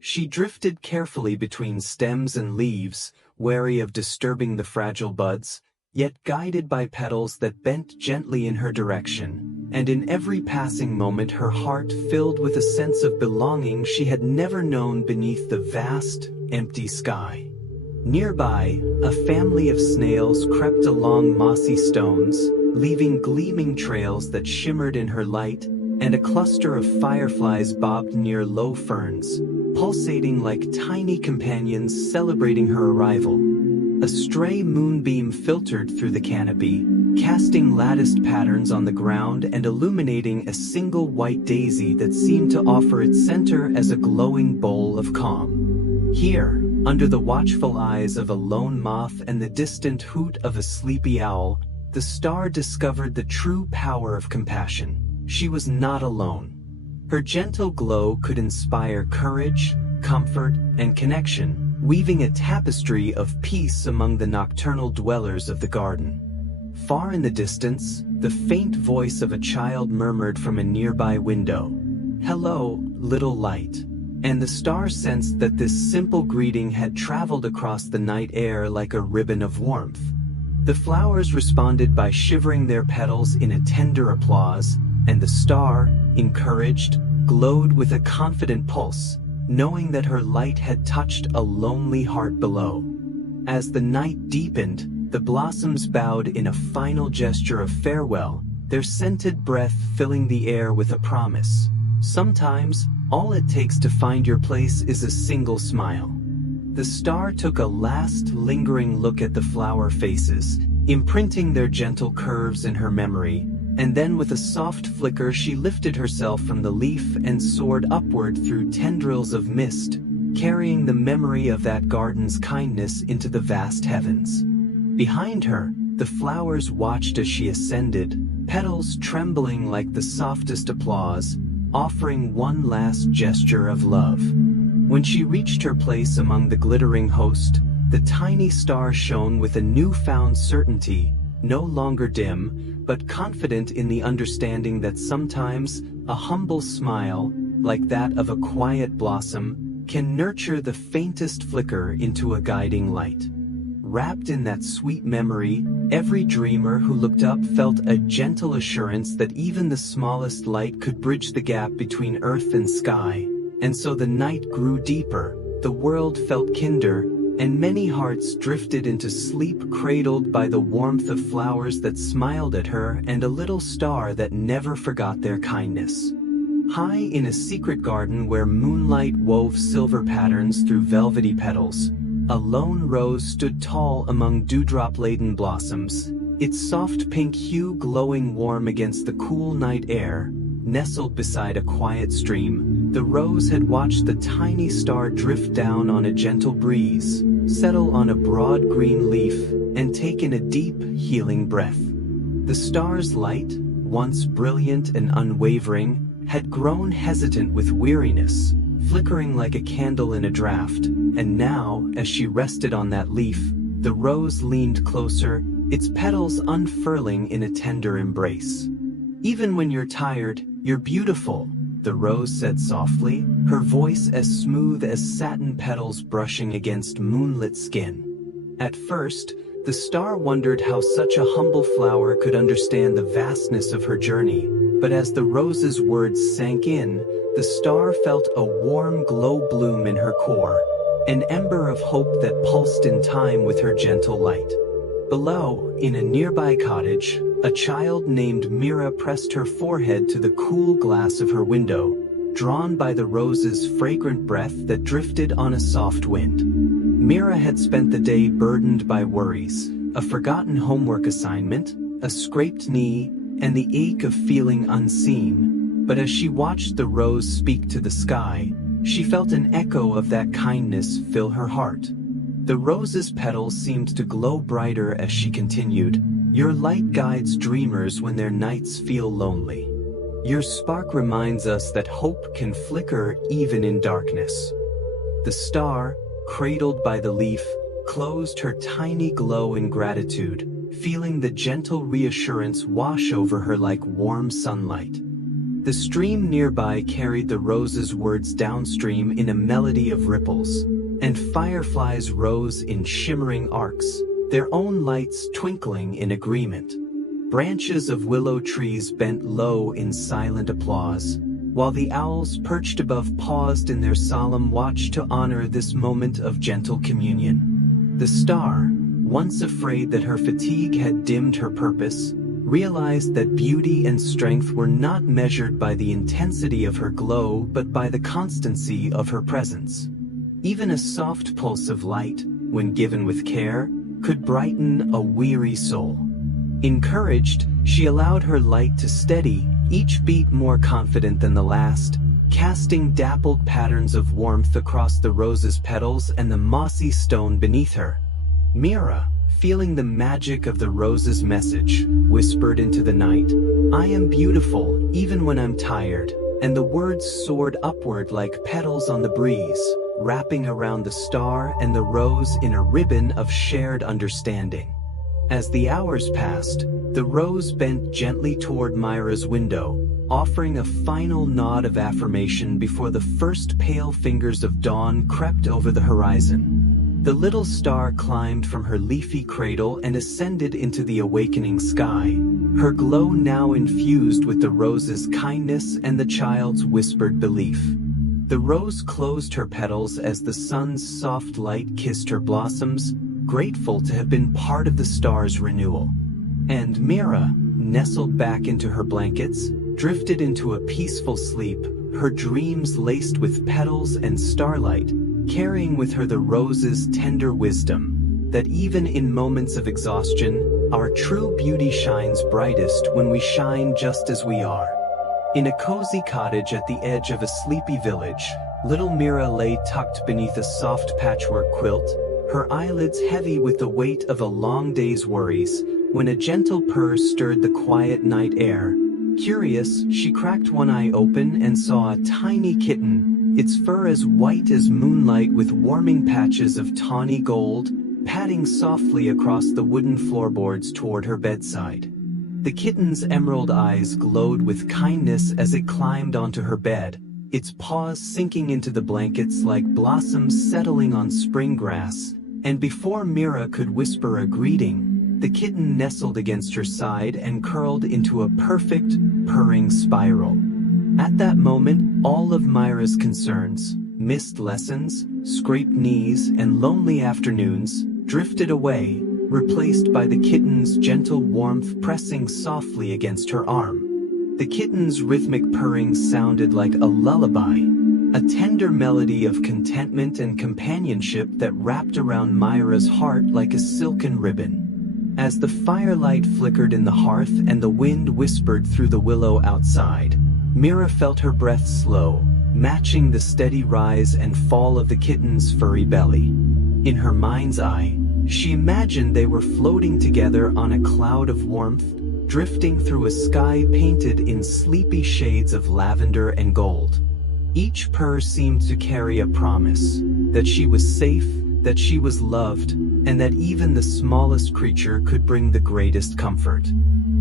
She drifted carefully between stems and leaves, wary of disturbing the fragile buds, yet guided by petals that bent gently in her direction, and in every passing moment her heart filled with a sense of belonging she had never known beneath the vast, empty sky. Nearby, a family of snails crept along mossy stones, leaving gleaming trails that shimmered in her light, and a cluster of fireflies bobbed near low ferns, pulsating like tiny companions celebrating her arrival. A stray moonbeam filtered through the canopy, casting latticed patterns on the ground and illuminating a single white daisy that seemed to offer its center as a glowing bowl of calm. Here, under the watchful eyes of a lone moth and the distant hoot of a sleepy owl, the star discovered the true power of compassion. She was not alone. Her gentle glow could inspire courage, comfort, and connection, weaving a tapestry of peace among the nocturnal dwellers of the garden. Far in the distance, the faint voice of a child murmured from a nearby window, "Hello, little light." And the star sensed that this simple greeting had traveled across the night air like a ribbon of warmth. The flowers responded by shivering their petals in a tender applause, and the star, encouraged, glowed with a confident pulse, knowing that her light had touched a lonely heart below. As the night deepened, the blossoms bowed in a final gesture of farewell, their scented breath filling the air with a promise. Sometimes, all it takes to find your place is a single smile. The star took a last lingering look at the flower faces, imprinting their gentle curves in her memory, and then with a soft flicker she lifted herself from the leaf and soared upward through tendrils of mist, carrying the memory of that garden's kindness into the vast heavens. Behind her, the flowers watched as she ascended, petals trembling like the softest applause, offering one last gesture of love. When she reached her place among the glittering host, the tiny star shone with a newfound certainty, no longer dim, but confident in the understanding that sometimes a humble smile, like that of a quiet blossom, can nurture the faintest flicker into a guiding light. Wrapped in that sweet memory, every dreamer who looked up felt a gentle assurance that even the smallest light could bridge the gap between earth and sky. And so the night grew deeper, the world felt kinder, and many hearts drifted into sleep cradled by the warmth of flowers that smiled at her and a little star that never forgot their kindness. High in a secret garden where moonlight wove silver patterns through velvety petals, a lone rose stood tall among dewdrop-laden blossoms, its soft pink hue glowing warm against the cool night air. Nestled beside a quiet stream, the rose had watched the tiny star drift down on a gentle breeze, settle on a broad green leaf, and take in a deep, healing breath. The star's light, once brilliant and unwavering, had grown hesitant with weariness, flickering like a candle in a draught, and now, as she rested on that leaf, the rose leaned closer, its petals unfurling in a tender embrace. "Even when you're tired, you're beautiful," the rose said softly, her voice as smooth as satin petals brushing against moonlit skin. At first, the star wondered how such a humble flower could understand the vastness of her journey, but as the rose's words sank in, the star felt a warm glow bloom in her core, an ember of hope that pulsed in time with her gentle light. Below, in a nearby cottage, a child named Mira pressed her forehead to the cool glass of her window, drawn by the rose's fragrant breath that drifted on a soft wind. Mira had spent the day burdened by worries, a forgotten homework assignment, a scraped knee, and the ache of feeling unseen. But as she watched the rose speak to the sky, she felt an echo of that kindness fill her heart. The rose's petals seemed to glow brighter as she continued, "Your light guides dreamers when their nights feel lonely. Your spark reminds us that hope can flicker even in darkness." The star, cradled by the leaf, closed her tiny glow in gratitude, feeling the gentle reassurance wash over her like warm sunlight. The stream nearby carried the rose's words downstream in a melody of ripples, and fireflies rose in shimmering arcs, their own lights twinkling in agreement. Branches of willow trees bent low in silent applause, while the owls perched above paused in their solemn watch to honor this moment of gentle communion. The star, once afraid that her fatigue had dimmed her purpose, realized that beauty and strength were not measured by the intensity of her glow but by the constancy of her presence. Even a soft pulse of light, when given with care, could brighten a weary soul. Encouraged, she allowed her light to steady, each beat more confident than the last, casting dappled patterns of warmth across the rose's petals and the mossy stone beneath her. Mira, feeling the magic of the rose's message, whispered into the night, "I am beautiful, even when I'm tired," and the words soared upward like petals on the breeze, wrapping around the star and the rose in a ribbon of shared understanding. As the hours passed, the rose bent gently toward Myra's window, offering a final nod of affirmation before the first pale fingers of dawn crept over the horizon. The little star climbed from her leafy cradle and ascended into the awakening sky, her glow now infused with the rose's kindness and the child's whispered belief. The rose closed her petals as the sun's soft light kissed her blossoms, grateful to have been part of the star's renewal. And Mira, nestled back into her blankets, drifted into a peaceful sleep, her dreams laced with petals and starlight, carrying with her the rose's tender wisdom, that even in moments of exhaustion, our true beauty shines brightest when we shine just as we are. In a cozy cottage at the edge of a sleepy village, little Mira lay tucked beneath a soft patchwork quilt, her eyelids heavy with the weight of a long day's worries, when a gentle purr stirred the quiet night air. Curious, she cracked one eye open and saw a tiny kitten, its fur as white as moonlight with warming patches of tawny gold, padding softly across the wooden floorboards toward her bedside. The kitten's emerald eyes glowed with kindness as it climbed onto her bed, its paws sinking into the blankets like blossoms settling on spring grass, and before Mira could whisper a greeting, the kitten nestled against her side and curled into a perfect, purring spiral. At that moment, all of Myra's concerns, missed lessons, scraped knees, and lonely afternoons, drifted away, replaced by the kitten's gentle warmth pressing softly against her arm. The kitten's rhythmic purring sounded like a lullaby, a tender melody of contentment and companionship that wrapped around Myra's heart like a silken ribbon. As the firelight flickered in the hearth and the wind whispered through the willow outside, Mira felt her breath slow, matching the steady rise and fall of the kitten's furry belly. In her mind's eye, she imagined they were floating together on a cloud of warmth, drifting through a sky painted in sleepy shades of lavender and gold. Each purr seemed to carry a promise, that she was safe, that she was loved, and that even the smallest creature could bring the greatest comfort.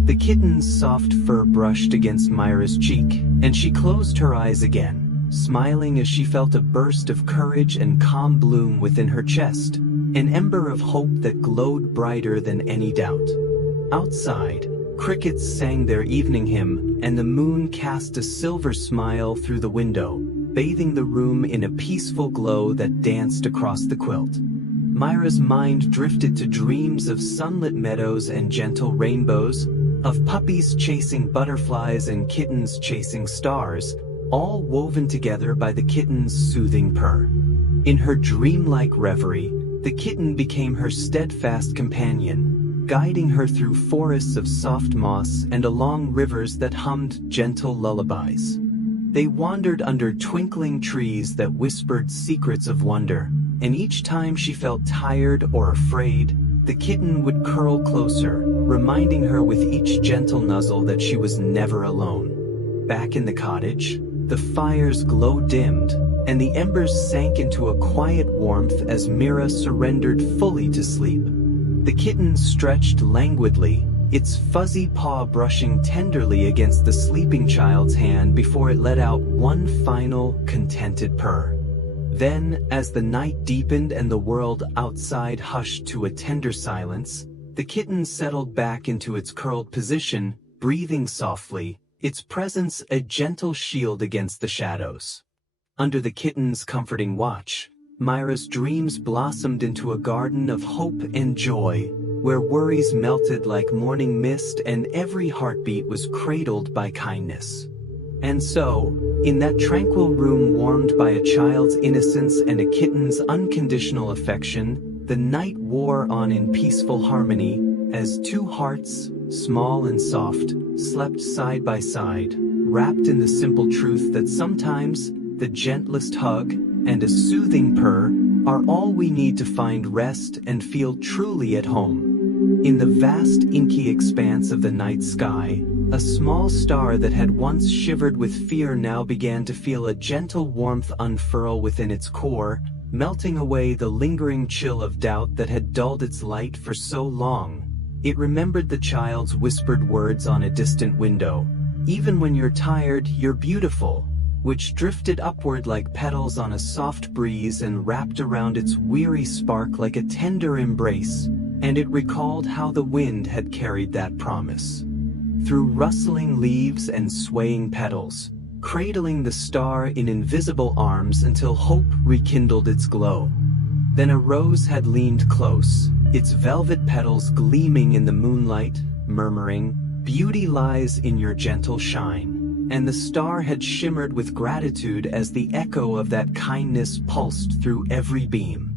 The kitten's soft fur brushed against Myra's cheek, and she closed her eyes again, smiling as she felt a burst of courage and calm bloom within her chest, an ember of hope that glowed brighter than any doubt. Outside, Crickets sang their evening hymn, and the moon cast a silver smile through the window, bathing the room in a peaceful glow that danced across the quilt. Myra's mind drifted to dreams of sunlit meadows and gentle rainbows, of puppies chasing butterflies and kittens chasing stars, all woven together by the kitten's soothing purr. In her dreamlike reverie, the kitten became her steadfast companion, guiding her through forests of soft moss and along rivers that hummed gentle lullabies. They wandered under twinkling trees that whispered secrets of wonder, and each time she felt tired or afraid, the kitten would curl closer, reminding her with each gentle nuzzle that she was never alone. Back in the cottage, the fire's glow dimmed, and the embers sank into a quiet warmth as Mira surrendered fully to sleep. The kitten stretched languidly, its fuzzy paw brushing tenderly against the sleeping child's hand before it let out one final, contented purr. Then, as the night deepened and the world outside hushed to a tender silence, the kitten settled back into its curled position, breathing softly, its presence a gentle shield against the shadows. Under the kitten's comforting watch, Myra's dreams blossomed into a garden of hope and joy, where worries melted like morning mist and every heartbeat was cradled by kindness. And so, in that tranquil room warmed by a child's innocence and a kitten's unconditional affection, the night wore on in peaceful harmony, as two hearts, small and soft, slept side by side, wrapped in the simple truth that sometimes the gentlest hug and a soothing purr are all we need to find rest and feel truly at home. In the vast inky expanse of the night sky, a small star that had once shivered with fear now began to feel a gentle warmth unfurl within its core, melting away the lingering chill of doubt that had dulled its light for so long. It remembered the child's whispered words on a distant window, "Even when you're tired, you're beautiful," which drifted upward like petals on a soft breeze and wrapped around its weary spark like a tender embrace, and it recalled how the wind had carried that promise. Through rustling leaves and swaying petals, cradling the star in invisible arms until hope rekindled its glow. Then a rose had leaned close, its velvet petals gleaming in the moonlight, murmuring, "Beauty lies in your gentle shine," and the star had shimmered with gratitude as the echo of that kindness pulsed through every beam.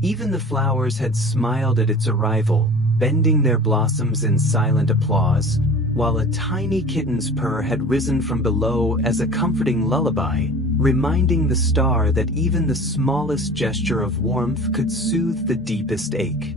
Even the flowers had smiled at its arrival, bending their blossoms in silent applause, while a tiny kitten's purr had risen from below as a comforting lullaby, reminding the star that even the smallest gesture of warmth could soothe the deepest ache.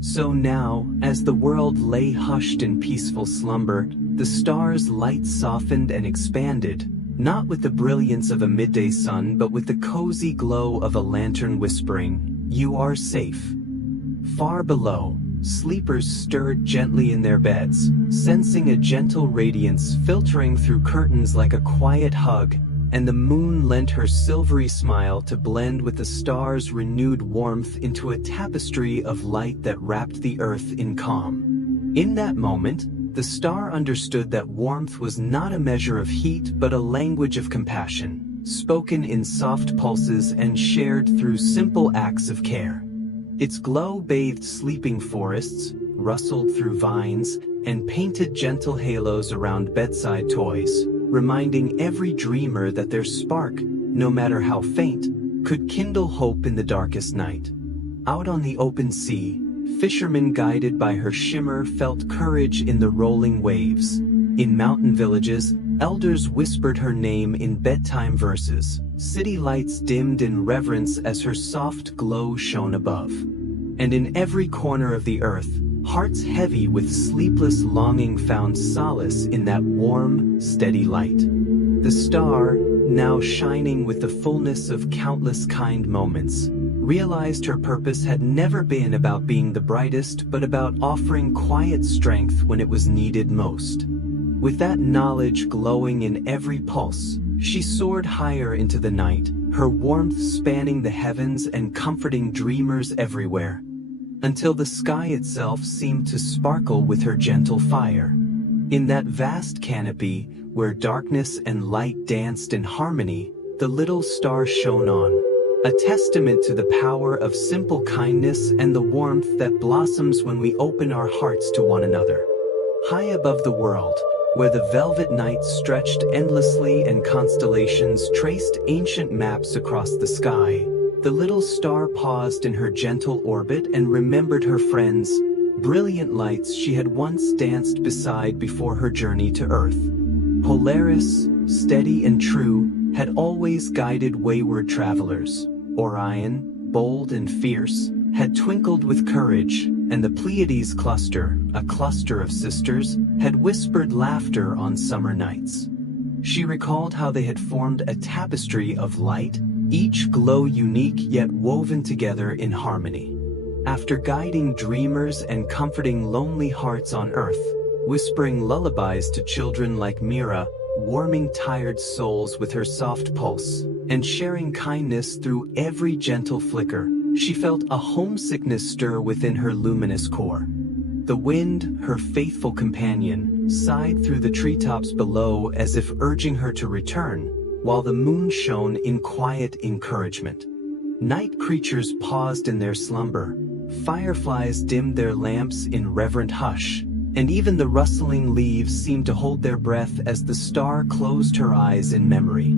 So now, as the world lay hushed in peaceful slumber, the star's light softened and expanded, not with the brilliance of a midday sun but with the cozy glow of a lantern whispering, "You are safe." Far below, sleepers stirred gently in their beds, sensing a gentle radiance filtering through curtains like a quiet hug, and the moon lent her silvery smile to blend with the star's renewed warmth into a tapestry of light that wrapped the earth in calm. In that moment, the star understood that warmth was not a measure of heat but a language of compassion, spoken in soft pulses and shared through simple acts of care. Its glow bathed sleeping forests, rustled through vines, and painted gentle halos around bedside toys, reminding every dreamer that their spark, no matter how faint, could kindle hope in the darkest night. Out on the open sea, fishermen guided by her shimmer felt courage in the rolling waves. In mountain villages, elders whispered her name in bedtime verses. City lights dimmed in reverence as her soft glow shone above. And in every corner of the earth, hearts heavy with sleepless longing found solace in that warm, steady light. The star, now shining with the fullness of countless kind moments, realized her purpose had never been about being the brightest but about offering quiet strength when it was needed most. With that knowledge glowing in every pulse, she soared higher into the night, her warmth spanning the heavens and comforting dreamers everywhere, until the sky itself seemed to sparkle with her gentle fire. In that vast canopy, where darkness and light danced in harmony, the little star shone on, a testament to the power of simple kindness and the warmth that blossoms when we open our hearts to one another. High above the world, where the velvet night stretched endlessly and constellations traced ancient maps across the sky, the little star paused in her gentle orbit and remembered her friends, brilliant lights she had once danced beside before her journey to Earth. Polaris, steady and true, had always guided wayward travelers. Orion, bold and fierce, had twinkled with courage, and the Pleiades cluster, a cluster of sisters, had whispered laughter on summer nights. She recalled how they had formed a tapestry of light, each glow unique yet woven together in harmony. After guiding dreamers and comforting lonely hearts on Earth, whispering lullabies to children like Mira, warming tired souls with her soft pulse, and sharing kindness through every gentle flicker, she felt a homesickness stir within her luminous core. The wind, her faithful companion, sighed through the treetops below as if urging her to return, while the moon shone in quiet encouragement. Night creatures paused in their slumber, fireflies dimmed their lamps in reverent hush, and even the rustling leaves seemed to hold their breath as the star closed her eyes in memory.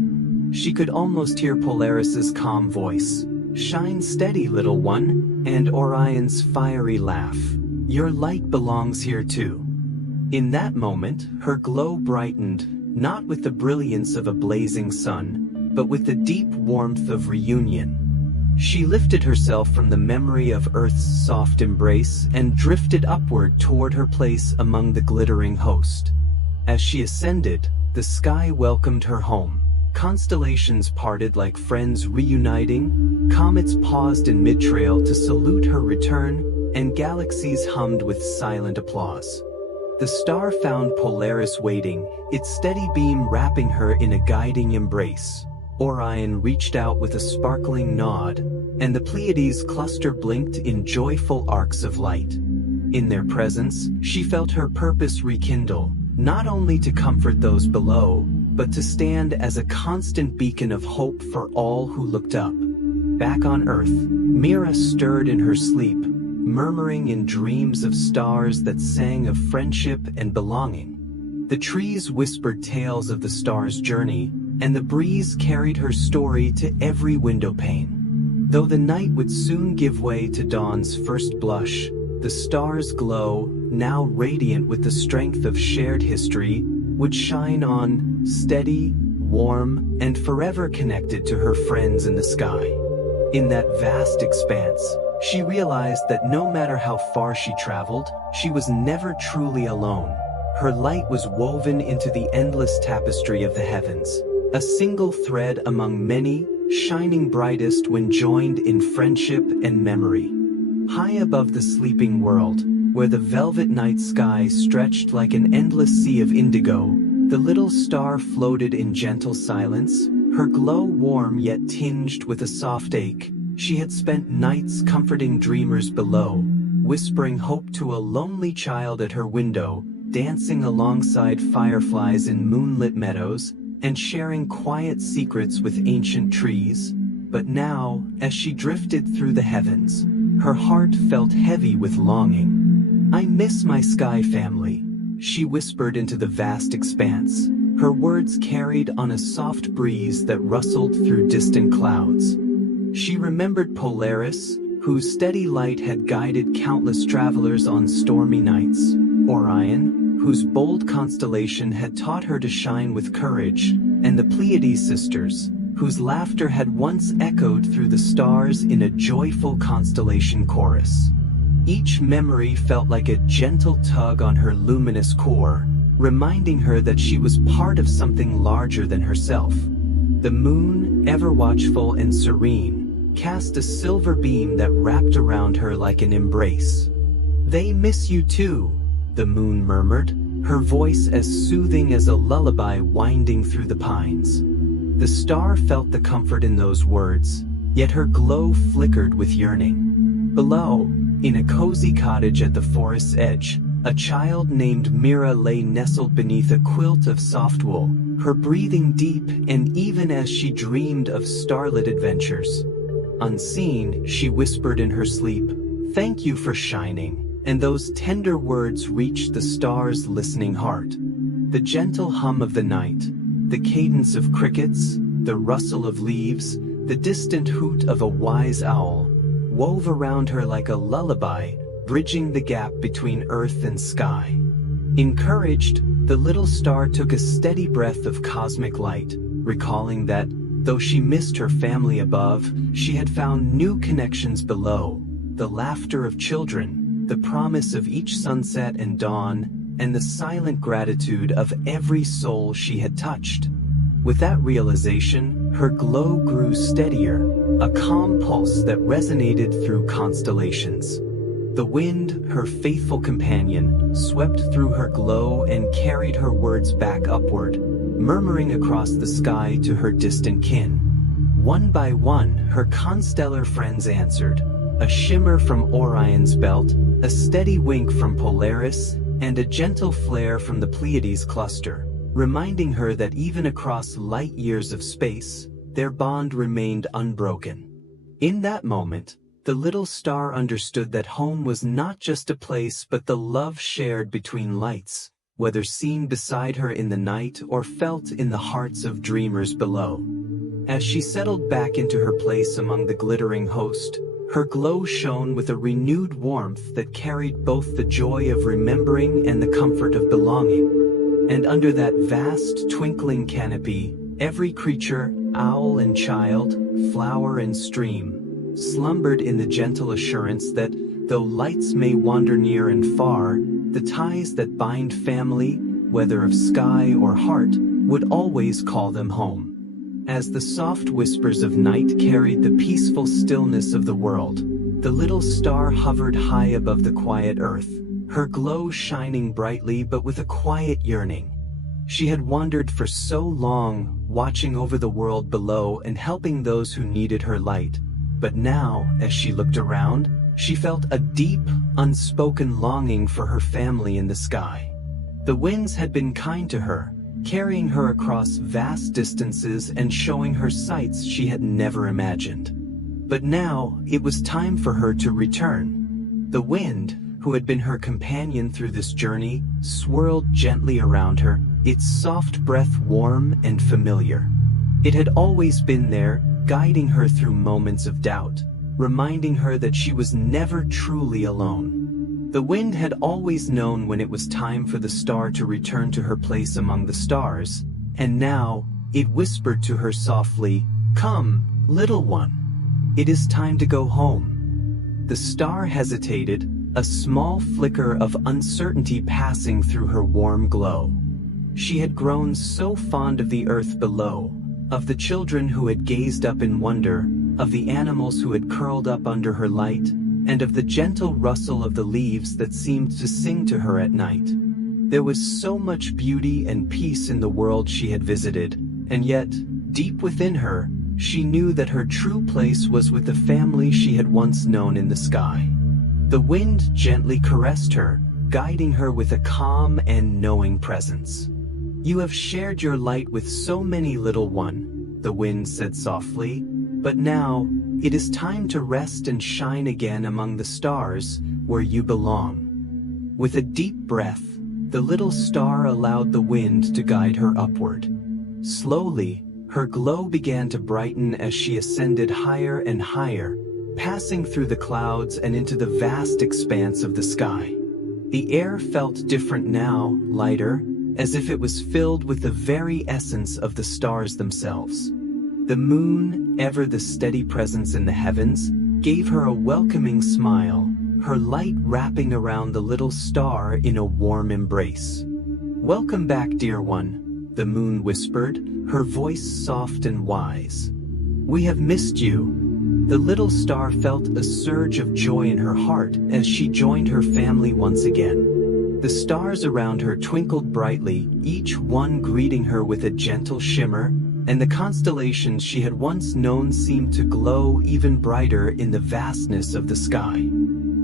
She could almost hear Polaris's calm voice, "Shine steady, little one," and Orion's fiery laugh, "Your light belongs here too." In that moment, her glow brightened, not with the brilliance of a blazing sun, but with the deep warmth of reunion. She lifted herself from the memory of Earth's soft embrace and drifted upward toward her place among the glittering host. As she ascended, the sky welcomed her home. Constellations parted like friends reuniting, comets paused in mid-trail to salute her return, and galaxies hummed with silent applause. The star found Polaris waiting, its steady beam wrapping her in a guiding embrace. Orion reached out with a sparkling nod, and the Pleiades cluster blinked in joyful arcs of light. In their presence, she felt her purpose rekindle, not only to comfort those below, but to stand as a constant beacon of hope for all who looked up. Back on Earth, Mira stirred in her sleep, murmuring in dreams of stars that sang of friendship and belonging. The trees whispered tales of the star's journey, and the breeze carried her story to every window pane. Though the night would soon give way to dawn's first blush, the star's glow, now radiant with the strength of shared history, would shine on, steady, warm, and forever connected to her friends in the sky. In that vast expanse, she realized that no matter how far she traveled, she was never truly alone. Her light was woven into the endless tapestry of the heavens, a single thread among many, shining brightest when joined in friendship and memory. High above the sleeping world, where the velvet night sky stretched like an endless sea of indigo, the little star floated in gentle silence, her glow warm yet tinged with a soft ache. She had spent nights comforting dreamers below, whispering hope to a lonely child at her window, dancing alongside fireflies in moonlit meadows, and sharing quiet secrets with ancient trees. But now, as she drifted through the heavens, her heart felt heavy with longing. "I miss my sky family," she whispered into the vast expanse, her words carried on a soft breeze that rustled through distant clouds. She remembered Polaris, whose steady light had guided countless travelers on stormy nights, Orion, whose bold constellation had taught her to shine with courage, and the Pleiades sisters, whose laughter had once echoed through the stars in a joyful constellation chorus. Each memory felt like a gentle tug on her luminous core, reminding her that she was part of something larger than herself. The moon, ever watchful and serene, cast a silver beam that wrapped around her like an embrace. "They miss you too," the moon murmured, her voice as soothing as a lullaby winding through the pines. The star felt the comfort in those words, yet her glow flickered with yearning. Below, in a cozy cottage at the forest's edge, A child named Mira lay nestled beneath a quilt of soft wool, her breathing deep, and even as she dreamed of starlit adventures. Unseen, she whispered in her sleep, "Thank you for shining," and those tender words reached the star's listening heart. The gentle hum of the night, the cadence of crickets, the rustle of leaves, the distant hoot of a wise owl, wove around her like a lullaby, bridging the gap between earth and sky. Encouraged, the little star took a steady breath of cosmic light, recalling that, though she missed her family above, she had found new connections below: the laughter of children, the promise of each sunset and dawn, and the silent gratitude of every soul she had touched. With that realization, her glow grew steadier, a calm pulse that resonated through constellations. The wind, her faithful companion, swept through her glow and carried her words back upward, murmuring across the sky to her distant kin. One by one, her constellar friends answered, a shimmer from Orion's belt, a steady wink from Polaris, and a gentle flare from the Pleiades cluster, reminding her that even across light years of space, their bond remained unbroken. In that moment, the little star understood that home was not just a place but the love shared between lights, whether seen beside her in the night or felt in the hearts of dreamers below. As she settled back into her place among the glittering host, her glow shone with a renewed warmth that carried both the joy of remembering and the comfort of belonging. And under that vast, twinkling canopy, every creature, owl and child, flower and stream, slumbered in the gentle assurance that, though lights may wander near and far, the ties that bind family, whether of sky or heart, would always call them home. As the soft whispers of night carried the peaceful stillness of the world, the little star hovered high above the quiet earth, her glow shining brightly but with a quiet yearning. She had wandered for so long, watching over the world below and helping those who needed her light. But now, as she looked around, she felt a deep, unspoken longing for her family in the sky. The winds had been kind to her, carrying her across vast distances and showing her sights she had never imagined. But now, it was time for her to return. The wind, who had been her companion through this journey, swirled gently around her, its soft breath warm and familiar. It had always been there, guiding her through moments of doubt, reminding her that she was never truly alone. The wind had always known when it was time for the star to return to her place among the stars, and now, it whispered to her softly, "Come, little one. It is time to go home." The star hesitated, a small flicker of uncertainty passing through her warm glow. She had grown so fond of the earth below, of the children who had gazed up in wonder, of the animals who had curled up under her light, and of the gentle rustle of the leaves that seemed to sing to her at night. There was so much beauty and peace in the world she had visited, and yet, deep within her, she knew that her true place was with the family she had once known in the sky. The wind gently caressed her, guiding her with a calm and knowing presence. "You have shared your light with so many, little one," the wind said softly, "but now, it is time to rest and shine again among the stars, where you belong." With a deep breath, the little star allowed the wind to guide her upward. Slowly, her glow began to brighten as she ascended higher and higher, passing through the clouds and into the vast expanse of the sky. The air felt different now, lighter, as if it was filled with the very essence of the stars themselves. The moon, ever the steady presence in the heavens, gave her a welcoming smile, her light wrapping around the little star in a warm embrace. "Welcome back, dear one," the moon whispered, her voice soft and wise. "We have missed you." The little star felt a surge of joy in her heart as she joined her family once again. The stars around her twinkled brightly, each one greeting her with a gentle shimmer, and the constellations she had once known seemed to glow even brighter in the vastness of the sky.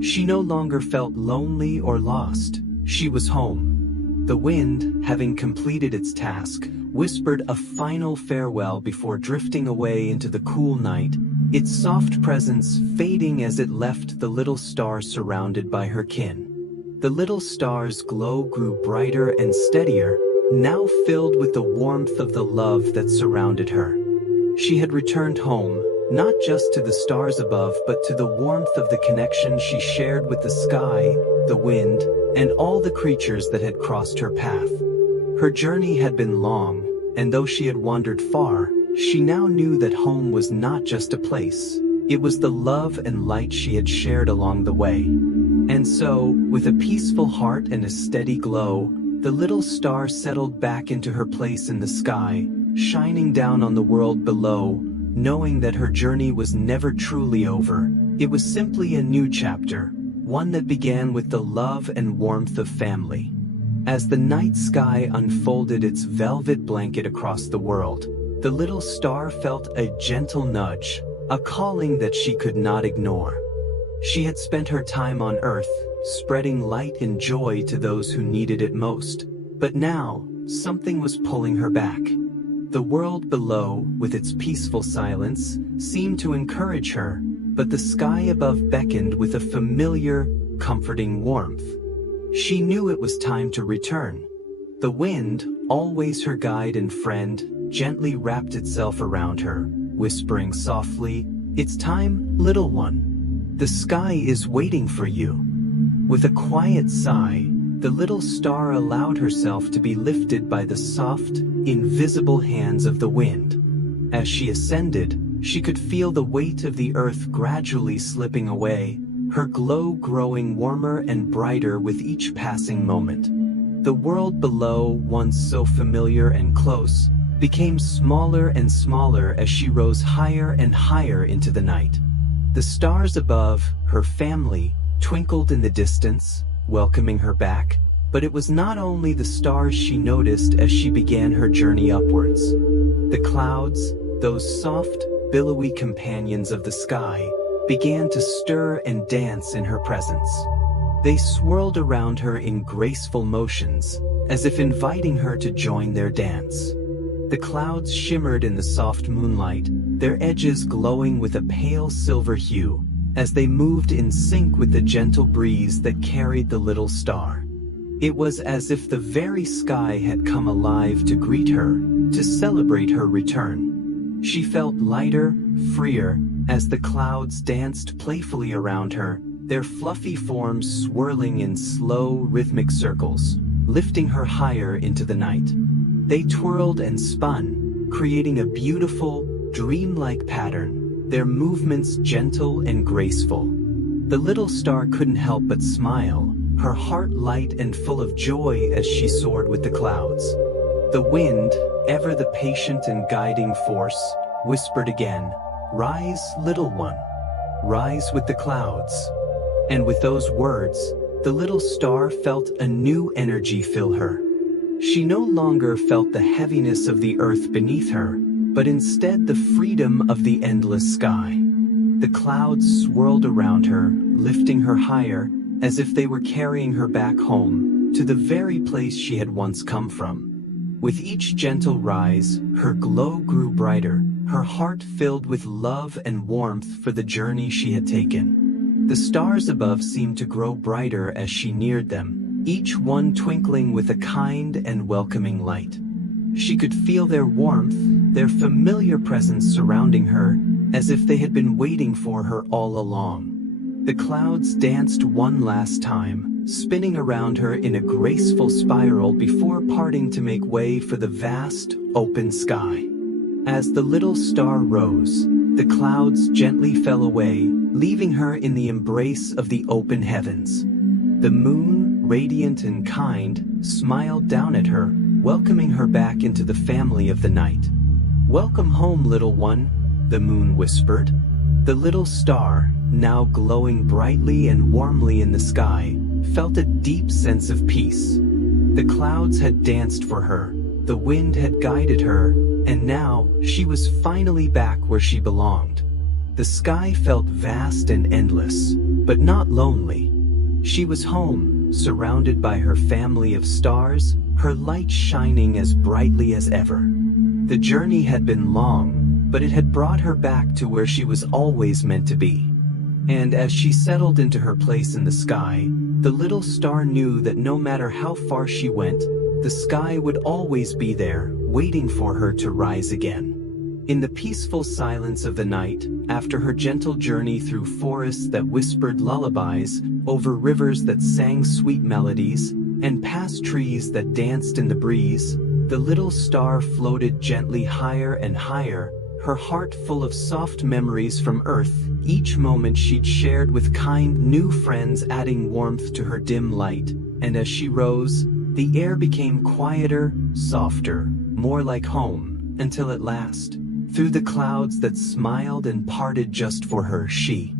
She no longer felt lonely or lost. She was home. The wind, having completed its task, whispered a final farewell before drifting away into the cool night, its soft presence fading as it left the little star surrounded by her kin. The little star's glow grew brighter and steadier, now filled with the warmth of the love that surrounded her. She had returned home, not just to the stars above but to the warmth of the connection she shared with the sky, the wind, and all the creatures that had crossed her path. Her journey had been long, and though she had wandered far, she now knew that home was not just a place. It was the love and light she had shared along the way. And so, with a peaceful heart and a steady glow, the little star settled back into her place in the sky, shining down on the world below, knowing that her journey was never truly over. It was simply a new chapter, one that began with the love and warmth of family. As the night sky unfolded its velvet blanket across the world, the little star felt a gentle nudge, a calling that she could not ignore. She had spent her time on Earth, spreading light and joy to those who needed it most. But now, something was pulling her back. The world below, with its peaceful silence, seemed to encourage her, but the sky above beckoned with a familiar, comforting warmth. She knew it was time to return. The wind, always her guide and friend, gently wrapped itself around her, whispering softly, "It's time, little one. The sky is waiting for you." With a quiet sigh, the little star allowed herself to be lifted by the soft, invisible hands of the wind. As she ascended, she could feel the weight of the earth gradually slipping away, her glow growing warmer and brighter with each passing moment. The world below, once so familiar and close, became smaller and smaller as she rose higher and higher into the night. The stars above, her family, twinkled in the distance, welcoming her back, but it was not only the stars she noticed as she began her journey upwards. The clouds, those soft, billowy companions of the sky, began to stir and dance in her presence. They swirled around her in graceful motions, as if inviting her to join their dance. The clouds shimmered in the soft moonlight, their edges glowing with a pale silver hue, as they moved in sync with the gentle breeze that carried the little star. It was as if the very sky had come alive to greet her, to celebrate her return. She felt lighter, freer, as the clouds danced playfully around her, their fluffy forms swirling in slow, rhythmic circles, lifting her higher into the night. They twirled and spun, creating a beautiful, dreamlike pattern, their movements gentle and graceful. The little star couldn't help but smile, her heart light and full of joy as she soared with the clouds. The wind, ever the patient and guiding force, whispered again, "Rise, little one. Rise with the clouds." And with those words, the little star felt a new energy fill her. She no longer felt the heaviness of the earth beneath her, but instead the freedom of the endless sky. The clouds swirled around her, lifting her higher, as if they were carrying her back home, to the very place she had once come from. With each gentle rise, her glow grew brighter, her heart filled with love and warmth for the journey she had taken. The stars above seemed to grow brighter as she neared them, each one twinkling with a kind and welcoming light. She could feel their warmth, their familiar presence surrounding her, as if they had been waiting for her all along. The clouds danced one last time, spinning around her in a graceful spiral before parting to make way for the vast, open sky. As the little star rose, the clouds gently fell away, leaving her in the embrace of the open heavens. The moon, radiant and kind, smiled down at her, welcoming her back into the family of the night. "Welcome home, little one," the moon whispered. The little star, now glowing brightly and warmly in the sky, felt a deep sense of peace. The clouds had danced for her, the wind had guided her, and now she was finally back where she belonged. The sky felt vast and endless, but not lonely. She was home, surrounded by her family of stars, her light shining as brightly as ever. The journey had been long, but it had brought her back to where she was always meant to be. And as she settled into her place in the sky, the little star knew that no matter how far she went, the sky would always be there, waiting for her to rise again. In the peaceful silence of the night, after her gentle journey through forests that whispered lullabies, over rivers that sang sweet melodies, and past trees that danced in the breeze, the little star floated gently higher and higher, her heart full of soft memories from Earth, each moment she'd shared with kind new friends adding warmth to her dim light. And as she rose, the air became quieter, softer, more like home, until at last, through the clouds that smiled and parted just for her, she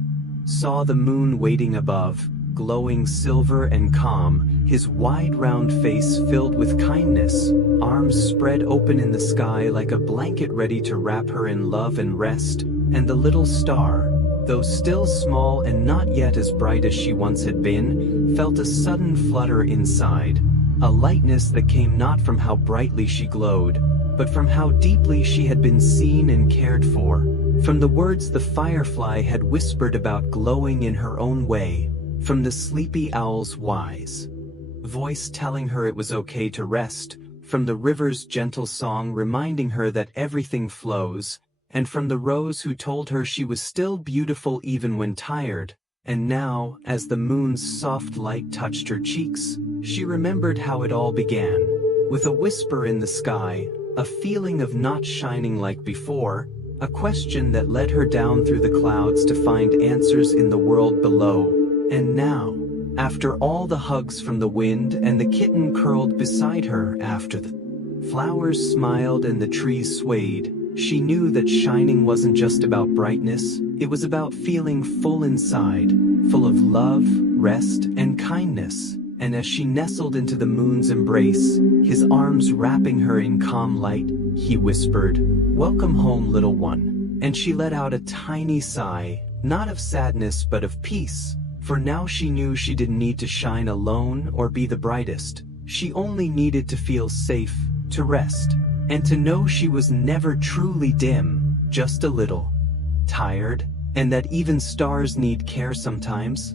saw the moon waiting above, glowing silver and calm, his wide round face filled with kindness, arms spread open in the sky like a blanket ready to wrap her in love and rest. And the little star, though still small and not yet as bright as she once had been, felt a sudden flutter inside, a lightness that came not from how brightly she glowed, but from how deeply she had been seen and cared for, from the words the firefly had whispered about glowing in her own way, from the sleepy owl's wise voice telling her it was okay to rest, from the river's gentle song reminding her that everything flows, and from the rose who told her she was still beautiful even when tired. And now, as the moon's soft light touched her cheeks, she remembered how it all began, with a whisper in the sky, a feeling of not shining like before, a question that led her down through the clouds to find answers in the world below. And now, after all the hugs from the wind and the kitten curled beside her, after the flowers smiled and the trees swayed, she knew that shining wasn't just about brightness, it was about feeling full inside, full of love, rest, and kindness. And as she nestled into the moon's embrace, his arms wrapping her in calm light, he whispered, "Welcome home, little one." And she let out a tiny sigh, not of sadness but of peace. For now she knew she didn't need to shine alone or be the brightest. She only needed to feel safe, to rest, and to know she was never truly dim, just a little tired, and that even stars need care sometimes.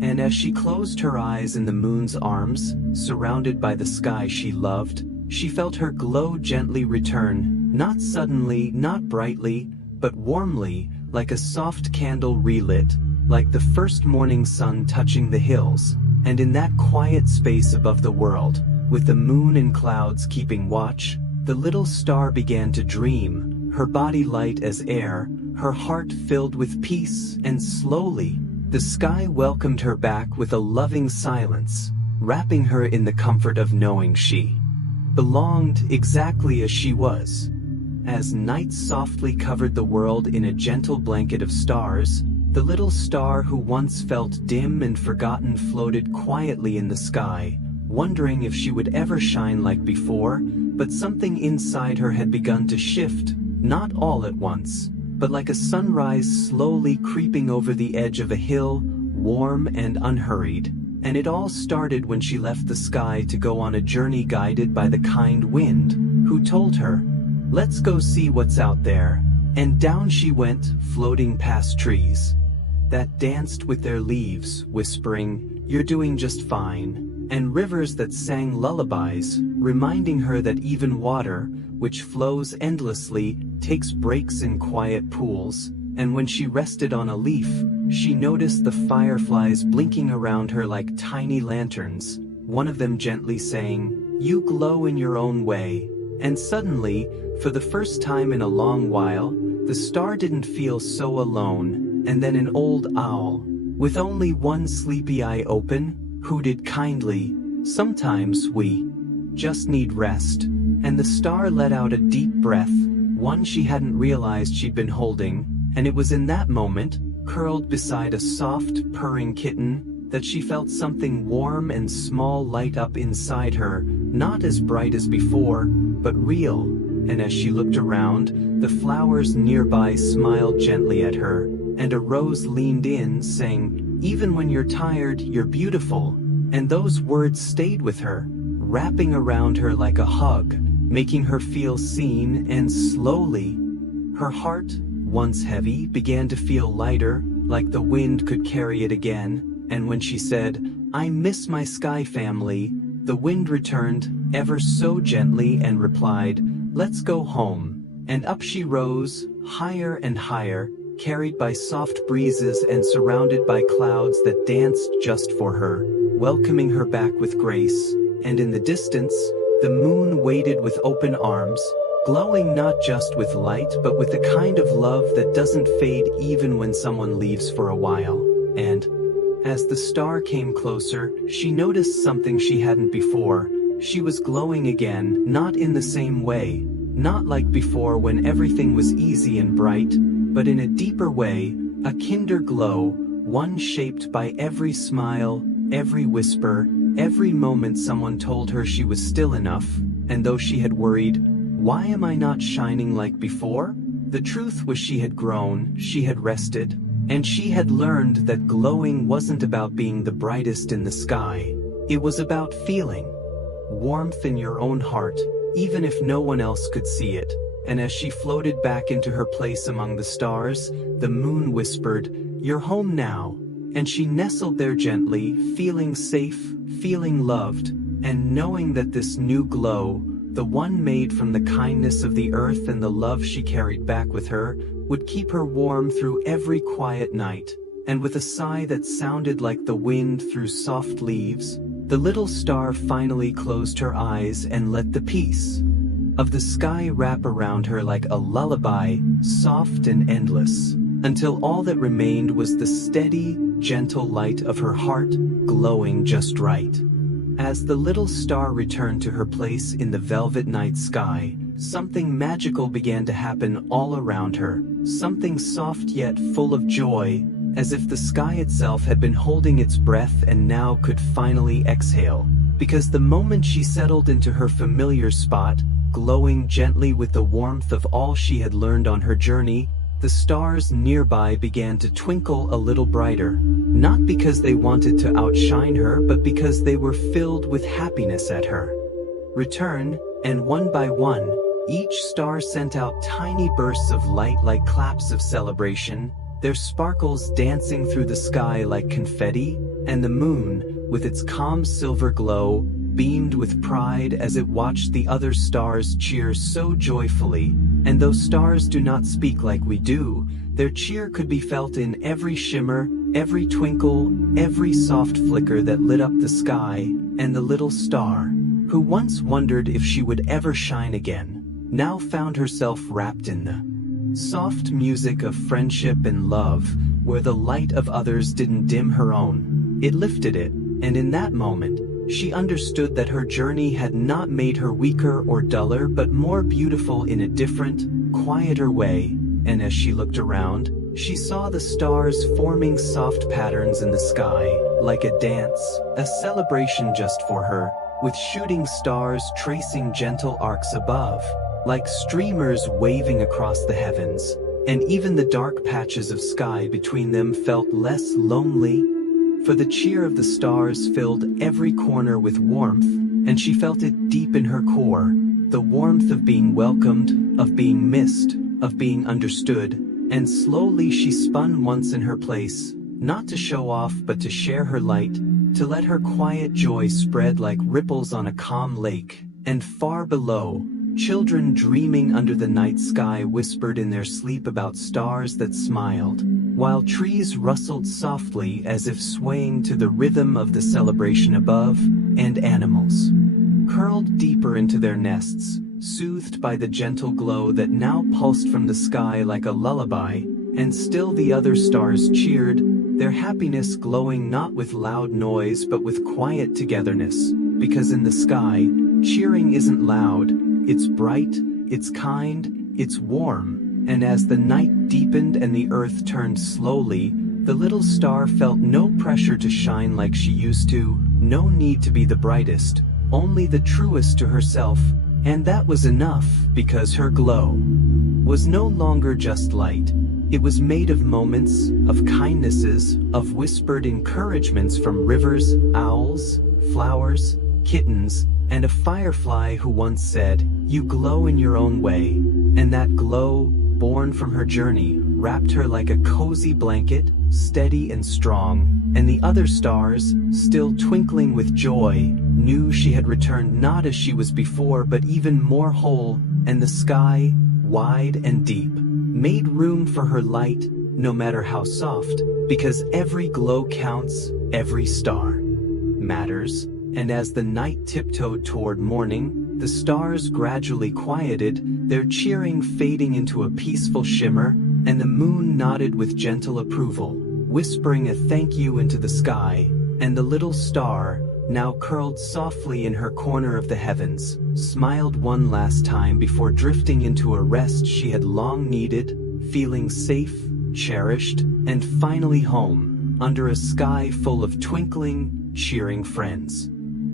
And as she closed her eyes in the moon's arms, surrounded by the sky she loved, she felt her glow gently return, not suddenly, not brightly, but warmly, like a soft candle relit, like the first morning sun touching the hills. And in that quiet space above the world, with the moon and clouds keeping watch, the little star began to dream, her body light as air, her heart filled with peace, and slowly, the sky welcomed her back with a loving silence, wrapping her in the comfort of knowing she belonged exactly as she was. As night softly covered the world in a gentle blanket of stars, the little star who once felt dim and forgotten floated quietly in the sky, wondering if she would ever shine like before. But something inside her had begun to shift, not all at once, but like a sunrise slowly creeping over the edge of a hill, warm and unhurried. And it all started when she left the sky to go on a journey guided by the kind wind, who told her, "Let's go see what's out there." And down she went, floating past trees that danced with their leaves, whispering, "You're doing just fine," and rivers that sang lullabies, reminding her that even water, which flows endlessly, takes breaks in quiet pools. And when she rested on a leaf, she noticed the fireflies blinking around her like tiny lanterns, one of them gently saying, "You glow in your own way." And suddenly, for the first time in a long while, the star didn't feel so alone. And then an old owl, with only one sleepy eye open, hooted kindly, "Sometimes we just need rest." And the star let out a deep breath, one she hadn't realized she'd been holding, and it was in that moment, curled beside a soft, purring kitten, that she felt something warm and small light up inside her, not as bright as before, but real. And as she looked around, the flowers nearby smiled gently at her, and a rose leaned in, saying, "Even when you're tired, you're beautiful." And those words stayed with her, wrapping around her like a hug, making her feel seen, and slowly, her heart, once heavy, began to feel lighter, like the wind could carry it again. And when she said, "I miss my sky family," the wind returned, ever so gently, and replied, "Let's go home." And up she rose, higher and higher, carried by soft breezes and surrounded by clouds that danced just for her, welcoming her back with grace. And in the distance, the moon waited with open arms, glowing not just with light but with the kind of love that doesn't fade even when someone leaves for a while. And as the star came closer, she noticed something she hadn't before. She was glowing again, not in the same way, not like before when everything was easy and bright, but in a deeper way, a kinder glow, one shaped by every smile, every whisper, every moment someone told her she was still enough. And though she had worried, "Why am I not shining like before?" the truth was she had grown, she had rested, and she had learned that glowing wasn't about being the brightest in the sky. It was about feeling warmth in your own heart, even if no one else could see it. And as she floated back into her place among the stars, the moon whispered, "You're home now." And she nestled there gently, feeling safe, feeling loved, and knowing that this new glow, the one made from the kindness of the earth and the love she carried back with her, would keep her warm through every quiet night. And with a sigh that sounded like the wind through soft leaves, the little star finally closed her eyes and let the peace of the sky wrap around her like a lullaby, soft and endless, until all that remained was the steady, gentle light of her heart, glowing just right. As the little star returned to her place in the velvet night sky, something magical began to happen all around her, something soft yet full of joy, as if the sky itself had been holding its breath and now could finally exhale. Because the moment she settled into her familiar spot, glowing gently with the warmth of all she had learned on her journey, the stars nearby began to twinkle a little brighter, not because they wanted to outshine her but because they were filled with happiness at her return. And one by one, each star sent out tiny bursts of light like claps of celebration, their sparkles dancing through the sky like confetti. And the moon, with its calm silver glow, beamed with pride as it watched the other stars cheer so joyfully. And though stars do not speak like we do, their cheer could be felt in every shimmer, every twinkle, every soft flicker that lit up the sky. And the little star, who once wondered if she would ever shine again, now found herself wrapped in the soft music of friendship and love, where the light of others didn't dim her own, it lifted it. And in that moment, she understood that her journey had not made her weaker or duller but more beautiful in a different, quieter way. And as she looked around, she saw the stars forming soft patterns in the sky, like a dance, a celebration just for her, with shooting stars tracing gentle arcs above, like streamers waving across the heavens. And even the dark patches of sky between them felt less lonely, for the cheer of the stars filled every corner with warmth, and she felt it deep in her core, the warmth of being welcomed, of being missed, of being understood. And slowly she spun once in her place, not to show off but to share her light, to let her quiet joy spread like ripples on a calm lake. And far below, children dreaming under the night sky whispered in their sleep about stars that smiled, while trees rustled softly as if swaying to the rhythm of the celebration above. And animals curled deeper into their nests, soothed by the gentle glow that now pulsed from the sky like a lullaby. And still the other stars cheered, their happiness glowing not with loud noise but with quiet togetherness. Because in the sky, cheering isn't loud, it's bright, it's kind, it's warm. And as the night deepened and the earth turned slowly, the little star felt no pressure to shine like she used to, no need to be the brightest, only the truest to herself. And that was enough, because her glow was no longer just light. It was made of moments, of kindnesses, of whispered encouragements from rivers, owls, flowers, kittens, and a firefly who once said, "You glow in your own way." And that glow, born from her journey, wrapped her like a cozy blanket, steady and strong, and the other stars, still twinkling with joy, knew she had returned not as she was before but even more whole, and the sky, wide and deep, made room for her light, no matter how soft, because every glow counts, every star matters. And as the night tiptoed toward morning, the stars gradually quieted, their cheering fading into a peaceful shimmer, and the moon nodded with gentle approval, whispering a thank you into the sky, and the little star, now curled softly in her corner of the heavens, smiled one last time before drifting into a rest she had long needed, feeling safe, cherished, and finally home, under a sky full of twinkling, cheering friends.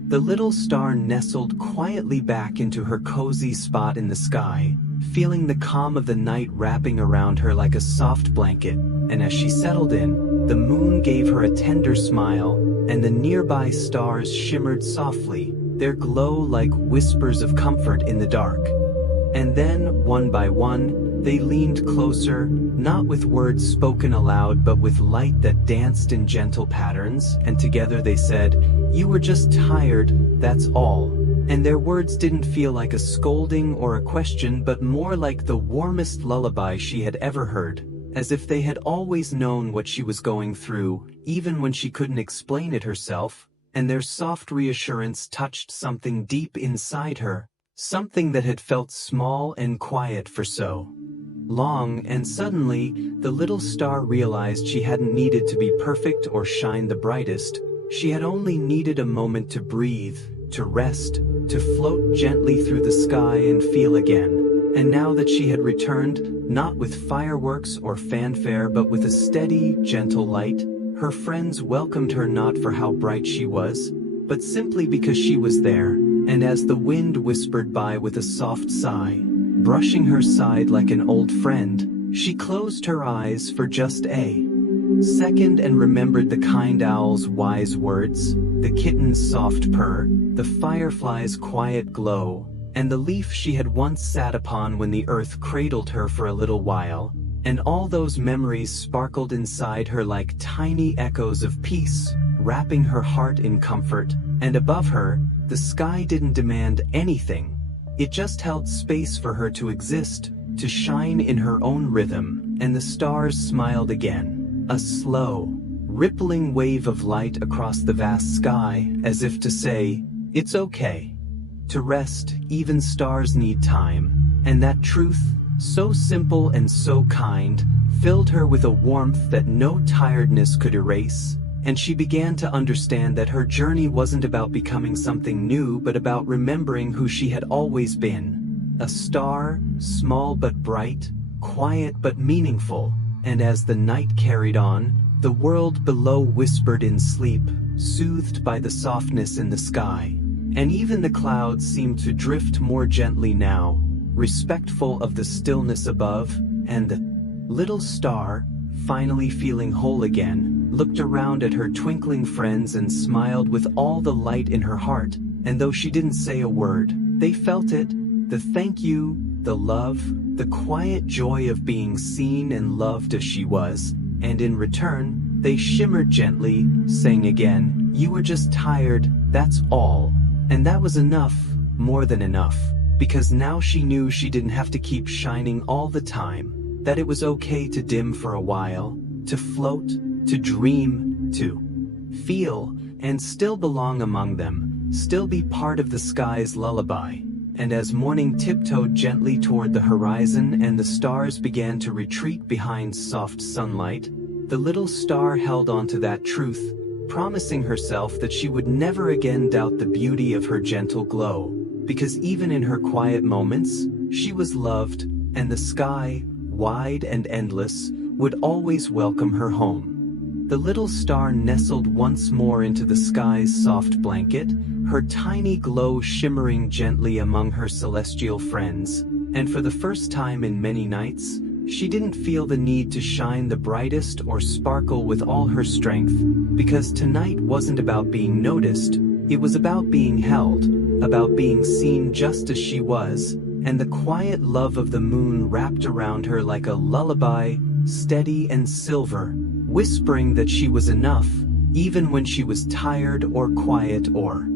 The little star nestled quietly back into her cozy spot in the sky, feeling the calm of the night wrapping around her like a soft blanket, and as she settled in, the moon gave her a tender smile, and the nearby stars shimmered softly, their glow like whispers of comfort in the dark. And then, one by one, they leaned closer, not with words spoken aloud but with light that danced in gentle patterns, and together they said, "You were just tired, that's all." And their words didn't feel like a scolding or a question but more like the warmest lullaby she had ever heard, as if they had always known what she was going through, even when she couldn't explain it herself, and their soft reassurance touched something deep inside her, something that had felt small and quiet for so long, and suddenly, the little star realized she hadn't needed to be perfect or shine the brightest. She had only needed a moment to breathe, to rest, to float gently through the sky and feel again. And now that she had returned, not with fireworks or fanfare but with a steady, gentle light, her friends welcomed her not for how bright she was, but simply because she was there, and as the wind whispered by with a soft sigh, brushing her side like an old friend, she closed her eyes for just a second and remembered the kind owl's wise words, the kitten's soft purr, the firefly's quiet glow, and the leaf she had once sat upon when the earth cradled her for a little while, and all those memories sparkled inside her like tiny echoes of peace, wrapping her heart in comfort, and above her, the sky didn't demand anything. It just held space for her to exist, to shine in her own rhythm, and the stars smiled again, a slow, rippling wave of light across the vast sky, as if to say, "It's okay to rest, even stars need time." And that truth, so simple and so kind, filled her with a warmth that no tiredness could erase, and she began to understand that her journey wasn't about becoming something new but about remembering who she had always been. A star, small but bright, quiet but meaningful, and as the night carried on, the world below whispered in sleep, soothed by the softness in the sky. And even the clouds seemed to drift more gently now, respectful of the stillness above, and the little star, finally feeling whole again, looked around at her twinkling friends and smiled with all the light in her heart, and though she didn't say a word, they felt it, the thank you, the love, the quiet joy of being seen and loved as she was, and in return, they shimmered gently, saying again, "You were just tired, that's all." And that was enough, more than enough, because now she knew she didn't have to keep shining all the time, that it was okay to dim for a while, to float, to dream, to feel, and still belong among them, still be part of the sky's lullaby. And as morning tiptoed gently toward the horizon and the stars began to retreat behind soft sunlight, the little star held on to that truth, promising herself that she would never again doubt the beauty of her gentle glow, because even in her quiet moments, she was loved, and the sky, wide and endless, would always welcome her home. The little star nestled once more into the sky's soft blanket, her tiny glow shimmering gently among her celestial friends, and for the first time in many nights, She didn't feel the need to shine the brightest or sparkle with all her strength, because tonight wasn't about being noticed, it was about being held, about being seen just as she was, and the quiet love of the moon wrapped around her like a lullaby, steady and silver, whispering that she was enough, even when she was tired or quiet or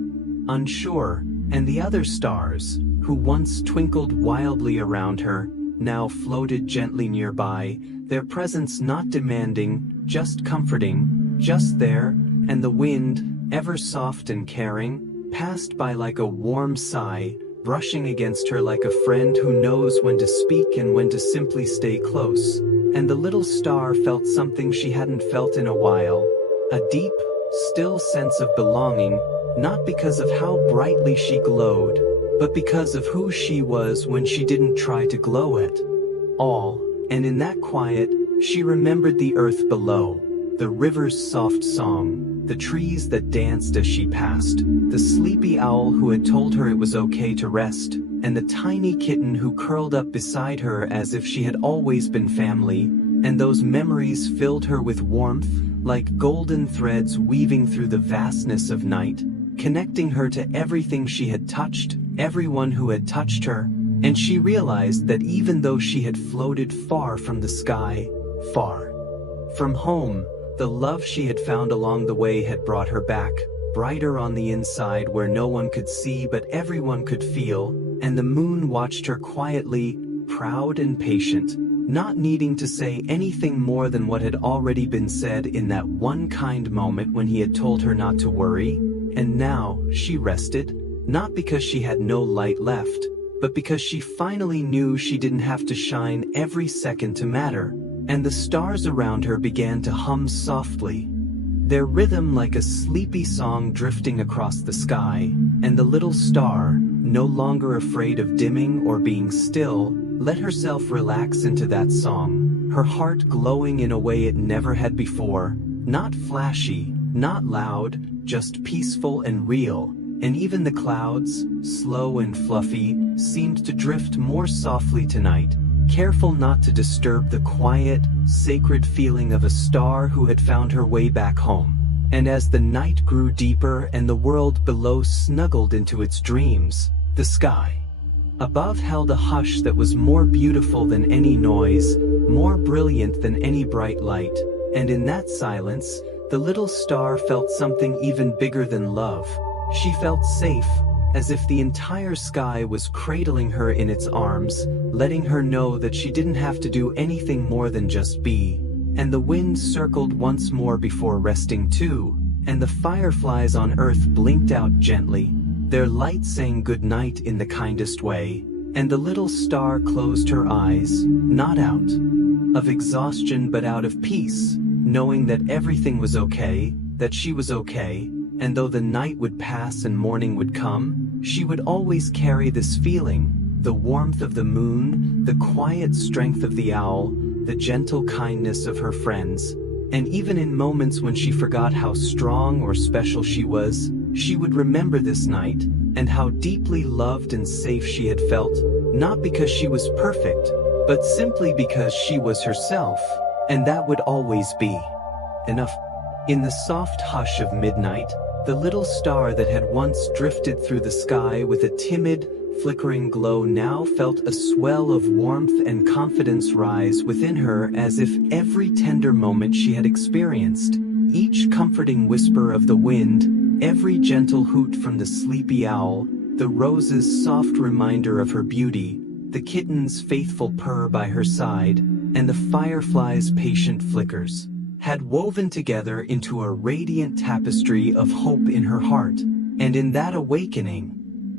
unsure. And the other stars, who once twinkled wildly around her, now floated gently nearby, their presence not demanding, just comforting, just there, and the wind, ever soft and caring, passed by like a warm sigh, brushing against her like a friend who knows when to speak and when to simply stay close. And the little star felt something she hadn't felt in a while, a deep, still sense of belonging, not because of how brightly she glowed, but because of who she was when she didn't try to glow at all. And in that quiet, she remembered the earth below, the river's soft song, the trees that danced as she passed, the sleepy owl who had told her it was okay to rest, and the tiny kitten who curled up beside her as if she had always been family. And those memories filled her with warmth, like golden threads weaving through the vastness of night, connecting her to everything she had touched, everyone who had touched her. And she realized that even though she had floated far from the sky, far from home, the love she had found along the way had brought her back, brighter on the inside where no one could see but everyone could feel. And the moon watched her quietly, proud and patient, not needing to say anything more than what had already been said in that one kind moment when he had told her not to worry. And now, she rested, not because she had no light left, but because she finally knew she didn't have to shine every second to matter. And the stars around her began to hum softly, their rhythm like a sleepy song drifting across the sky. And the little star, no longer afraid of dimming or being still, let herself relax into that song, her heart glowing in a way it never had before, not flashy, not loud, just peaceful and real. And even the clouds, slow and fluffy, seemed to drift more softly tonight, careful not to disturb the quiet, sacred feeling of a star who had found her way back home. And as the night grew deeper and the world below snuggled into its dreams, the sky above held a hush that was more beautiful than any noise, more brilliant than any bright light. And in that silence, the little star felt something even bigger than love. She felt safe, as if the entire sky was cradling her in its arms, letting her know that she didn't have to do anything more than just be. And the wind circled once more before resting too, and the fireflies on earth blinked out gently, their light saying good night in the kindest way. And the little star closed her eyes, not out of exhaustion but out of peace, knowing that everything was okay, that she was okay. And though the night would pass and morning would come, she would always carry this feeling, the warmth of the moon, the quiet strength of the owl, the gentle kindness of her friends. And even in moments when she forgot how strong or special she was, she would remember this night, and how deeply loved and safe she had felt, not because she was perfect, but simply because she was herself, and that would always be enough. In the soft hush of midnight, the little star that had once drifted through the sky with a timid, flickering glow now felt a swell of warmth and confidence rise within her, as if every tender moment she had experienced, each comforting whisper of the wind, every gentle hoot from the sleepy owl, the rose's soft reminder of her beauty, the kitten's faithful purr by her side, and the firefly's patient flickers, had woven together into a radiant tapestry of hope in her heart. And in that awakening,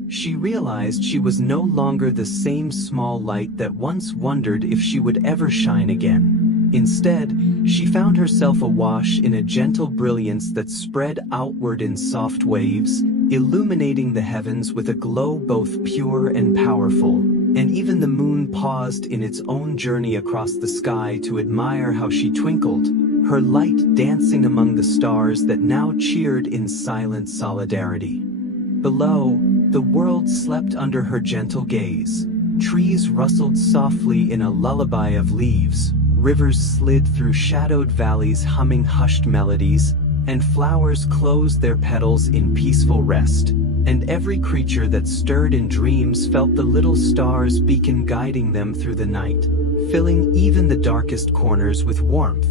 she realized she was no longer the same small light that once wondered if she would ever shine again. Instead, she found herself awash in a gentle brilliance that spread outward in soft waves, illuminating the heavens with a glow both pure and powerful. And even the moon paused in its own journey across the sky to admire how she twinkled, her light dancing among the stars that now cheered in silent solidarity. Below, the world slept under her gentle gaze, trees rustled softly in a lullaby of leaves, rivers slid through shadowed valleys humming hushed melodies, and flowers closed their petals in peaceful rest. And every creature that stirred in dreams felt the little star's beacon guiding them through the night, filling even the darkest corners with warmth.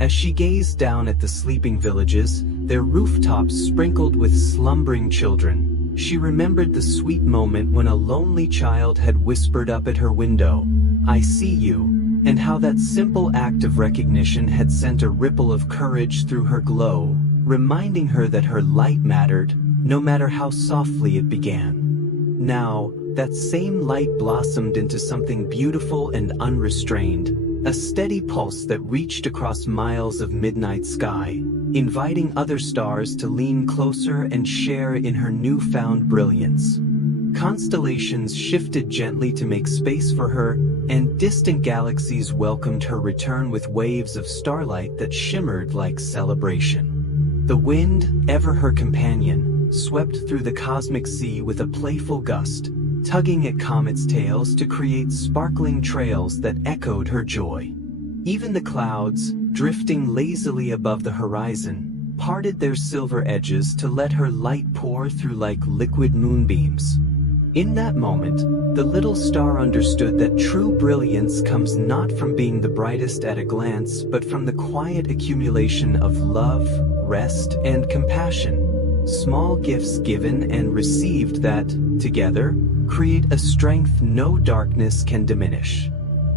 As she gazed down at the sleeping villages, their rooftops sprinkled with slumbering children, she remembered the sweet moment when a lonely child had whispered up at her window, "I see you," and how that simple act of recognition had sent a ripple of courage through her glow, reminding her that her light mattered, no matter how softly it began. Now, that same light blossomed into something beautiful and unrestrained, a steady pulse that reached across miles of midnight sky, inviting other stars to lean closer and share in her newfound brilliance. Constellations shifted gently to make space for her, and distant galaxies welcomed her return with waves of starlight that shimmered like celebration. The wind, ever her companion, swept through the cosmic sea with a playful gust, tugging at comets' tails to create sparkling trails that echoed her joy. Even the clouds, drifting lazily above the horizon, parted their silver edges to let her light pour through like liquid moonbeams. In that moment, the little star understood that true brilliance comes not from being the brightest at a glance, but from the quiet accumulation of love, rest, and compassion. Small gifts given and received that, together, create a strength no darkness can diminish.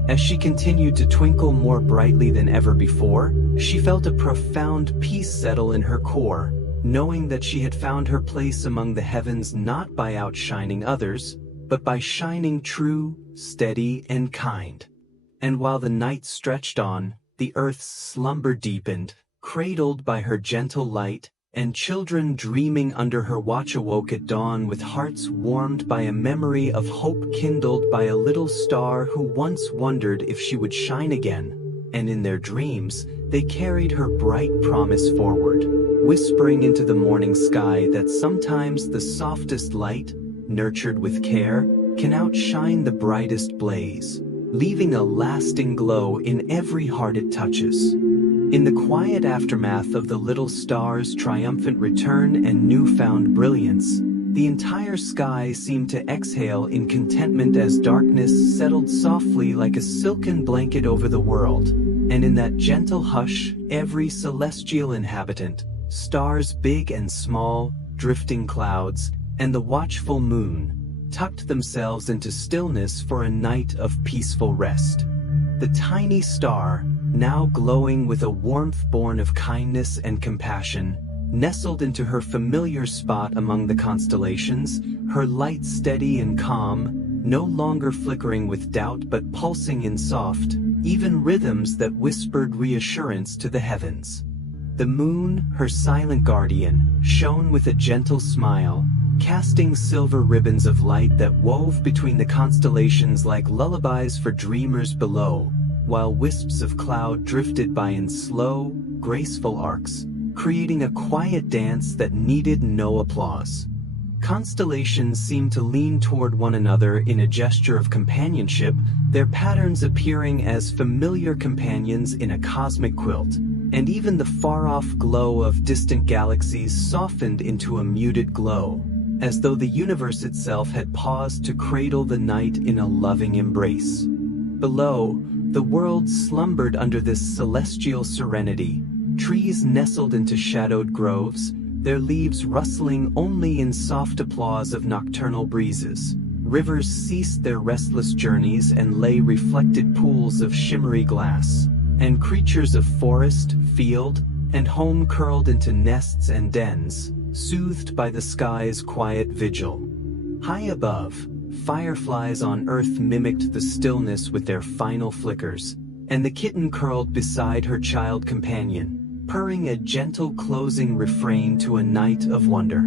As she continued to twinkle more brightly than ever before, she felt a profound peace settle in her core, knowing that she had found her place among the heavens not by outshining others, but by shining true, steady, and kind. And while the night stretched on, the earth's slumber deepened, cradled by her gentle light, and children dreaming under her watch awoke at dawn with hearts warmed by a memory of hope kindled by a little star who once wondered if she would shine again, and in their dreams, they carried her bright promise forward, whispering into the morning sky that sometimes the softest light, nurtured with care, can outshine the brightest blaze, leaving a lasting glow in every heart it touches. In the quiet aftermath of the little star's triumphant return and newfound brilliance, the entire sky seemed to exhale in contentment as darkness settled softly like a silken blanket over the world, and in that gentle hush, every celestial inhabitant, stars big and small, drifting clouds, and the watchful moon, tucked themselves into stillness for a night of peaceful rest. The tiny star, now glowing with a warmth born of kindness and compassion, nestled into her familiar spot among the constellations, her light steady and calm, no longer flickering with doubt but pulsing in soft, even rhythms that whispered reassurance to the heavens. The moon, her silent guardian, shone with a gentle smile, casting silver ribbons of light that wove between the constellations like lullabies for dreamers below, while wisps of cloud drifted by in slow, graceful arcs, creating a quiet dance that needed no applause. Constellations seemed to lean toward one another in a gesture of companionship, their patterns appearing as familiar companions in a cosmic quilt, and even the far-off glow of distant galaxies softened into a muted glow, as though the universe itself had paused to cradle the night in a loving embrace. Below, the world slumbered under this celestial serenity, trees nestled into shadowed groves, their leaves rustling only in soft applause of nocturnal breezes. Rivers ceased their restless journeys and lay reflected pools of shimmery glass, and creatures of forest, field, and home curled into nests and dens, soothed by the sky's quiet vigil. High above, fireflies on earth mimicked the stillness with their final flickers, and the kitten curled beside her child companion, purring a gentle closing refrain to a night of wonder.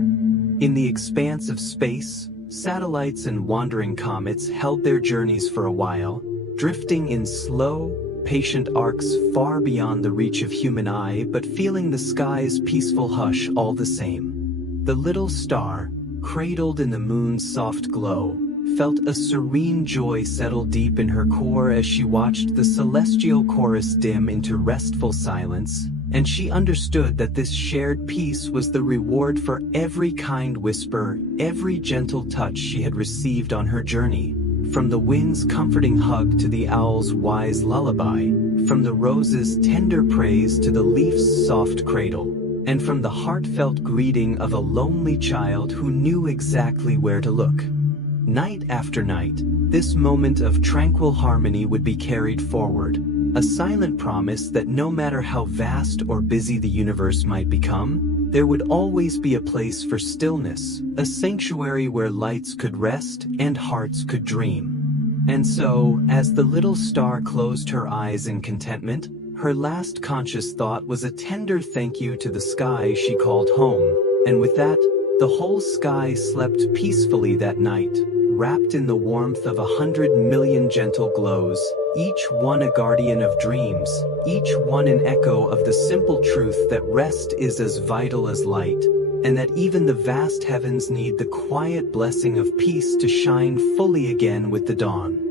In the expanse of space, satellites and wandering comets held their journeys for a while, drifting in slow, patient arcs far beyond the reach of human eye but feeling the sky's peaceful hush all the same. The little star, cradled in the moon's soft glow, felt a serene joy settle deep in her core as she watched the celestial chorus dim into restful silence, and she understood that this shared peace was the reward for every kind whisper, every gentle touch she had received on her journey. From the wind's comforting hug to the owl's wise lullaby, from the rose's tender praise to the leaf's soft cradle, and from the heartfelt greeting of a lonely child who knew exactly where to look. Night after night, this moment of tranquil harmony would be carried forward, a silent promise that no matter how vast or busy the universe might become, there would always be a place for stillness, a sanctuary where lights could rest and hearts could dream. And so, as the little star closed her eyes in contentment, her last conscious thought was a tender thank you to the sky she called home, and with that, the whole sky slept peacefully that night, wrapped in the warmth of 100 million gentle glows, each one a guardian of dreams, each one an echo of the simple truth that rest is as vital as light, and that even the vast heavens need the quiet blessing of peace to shine fully again with the dawn.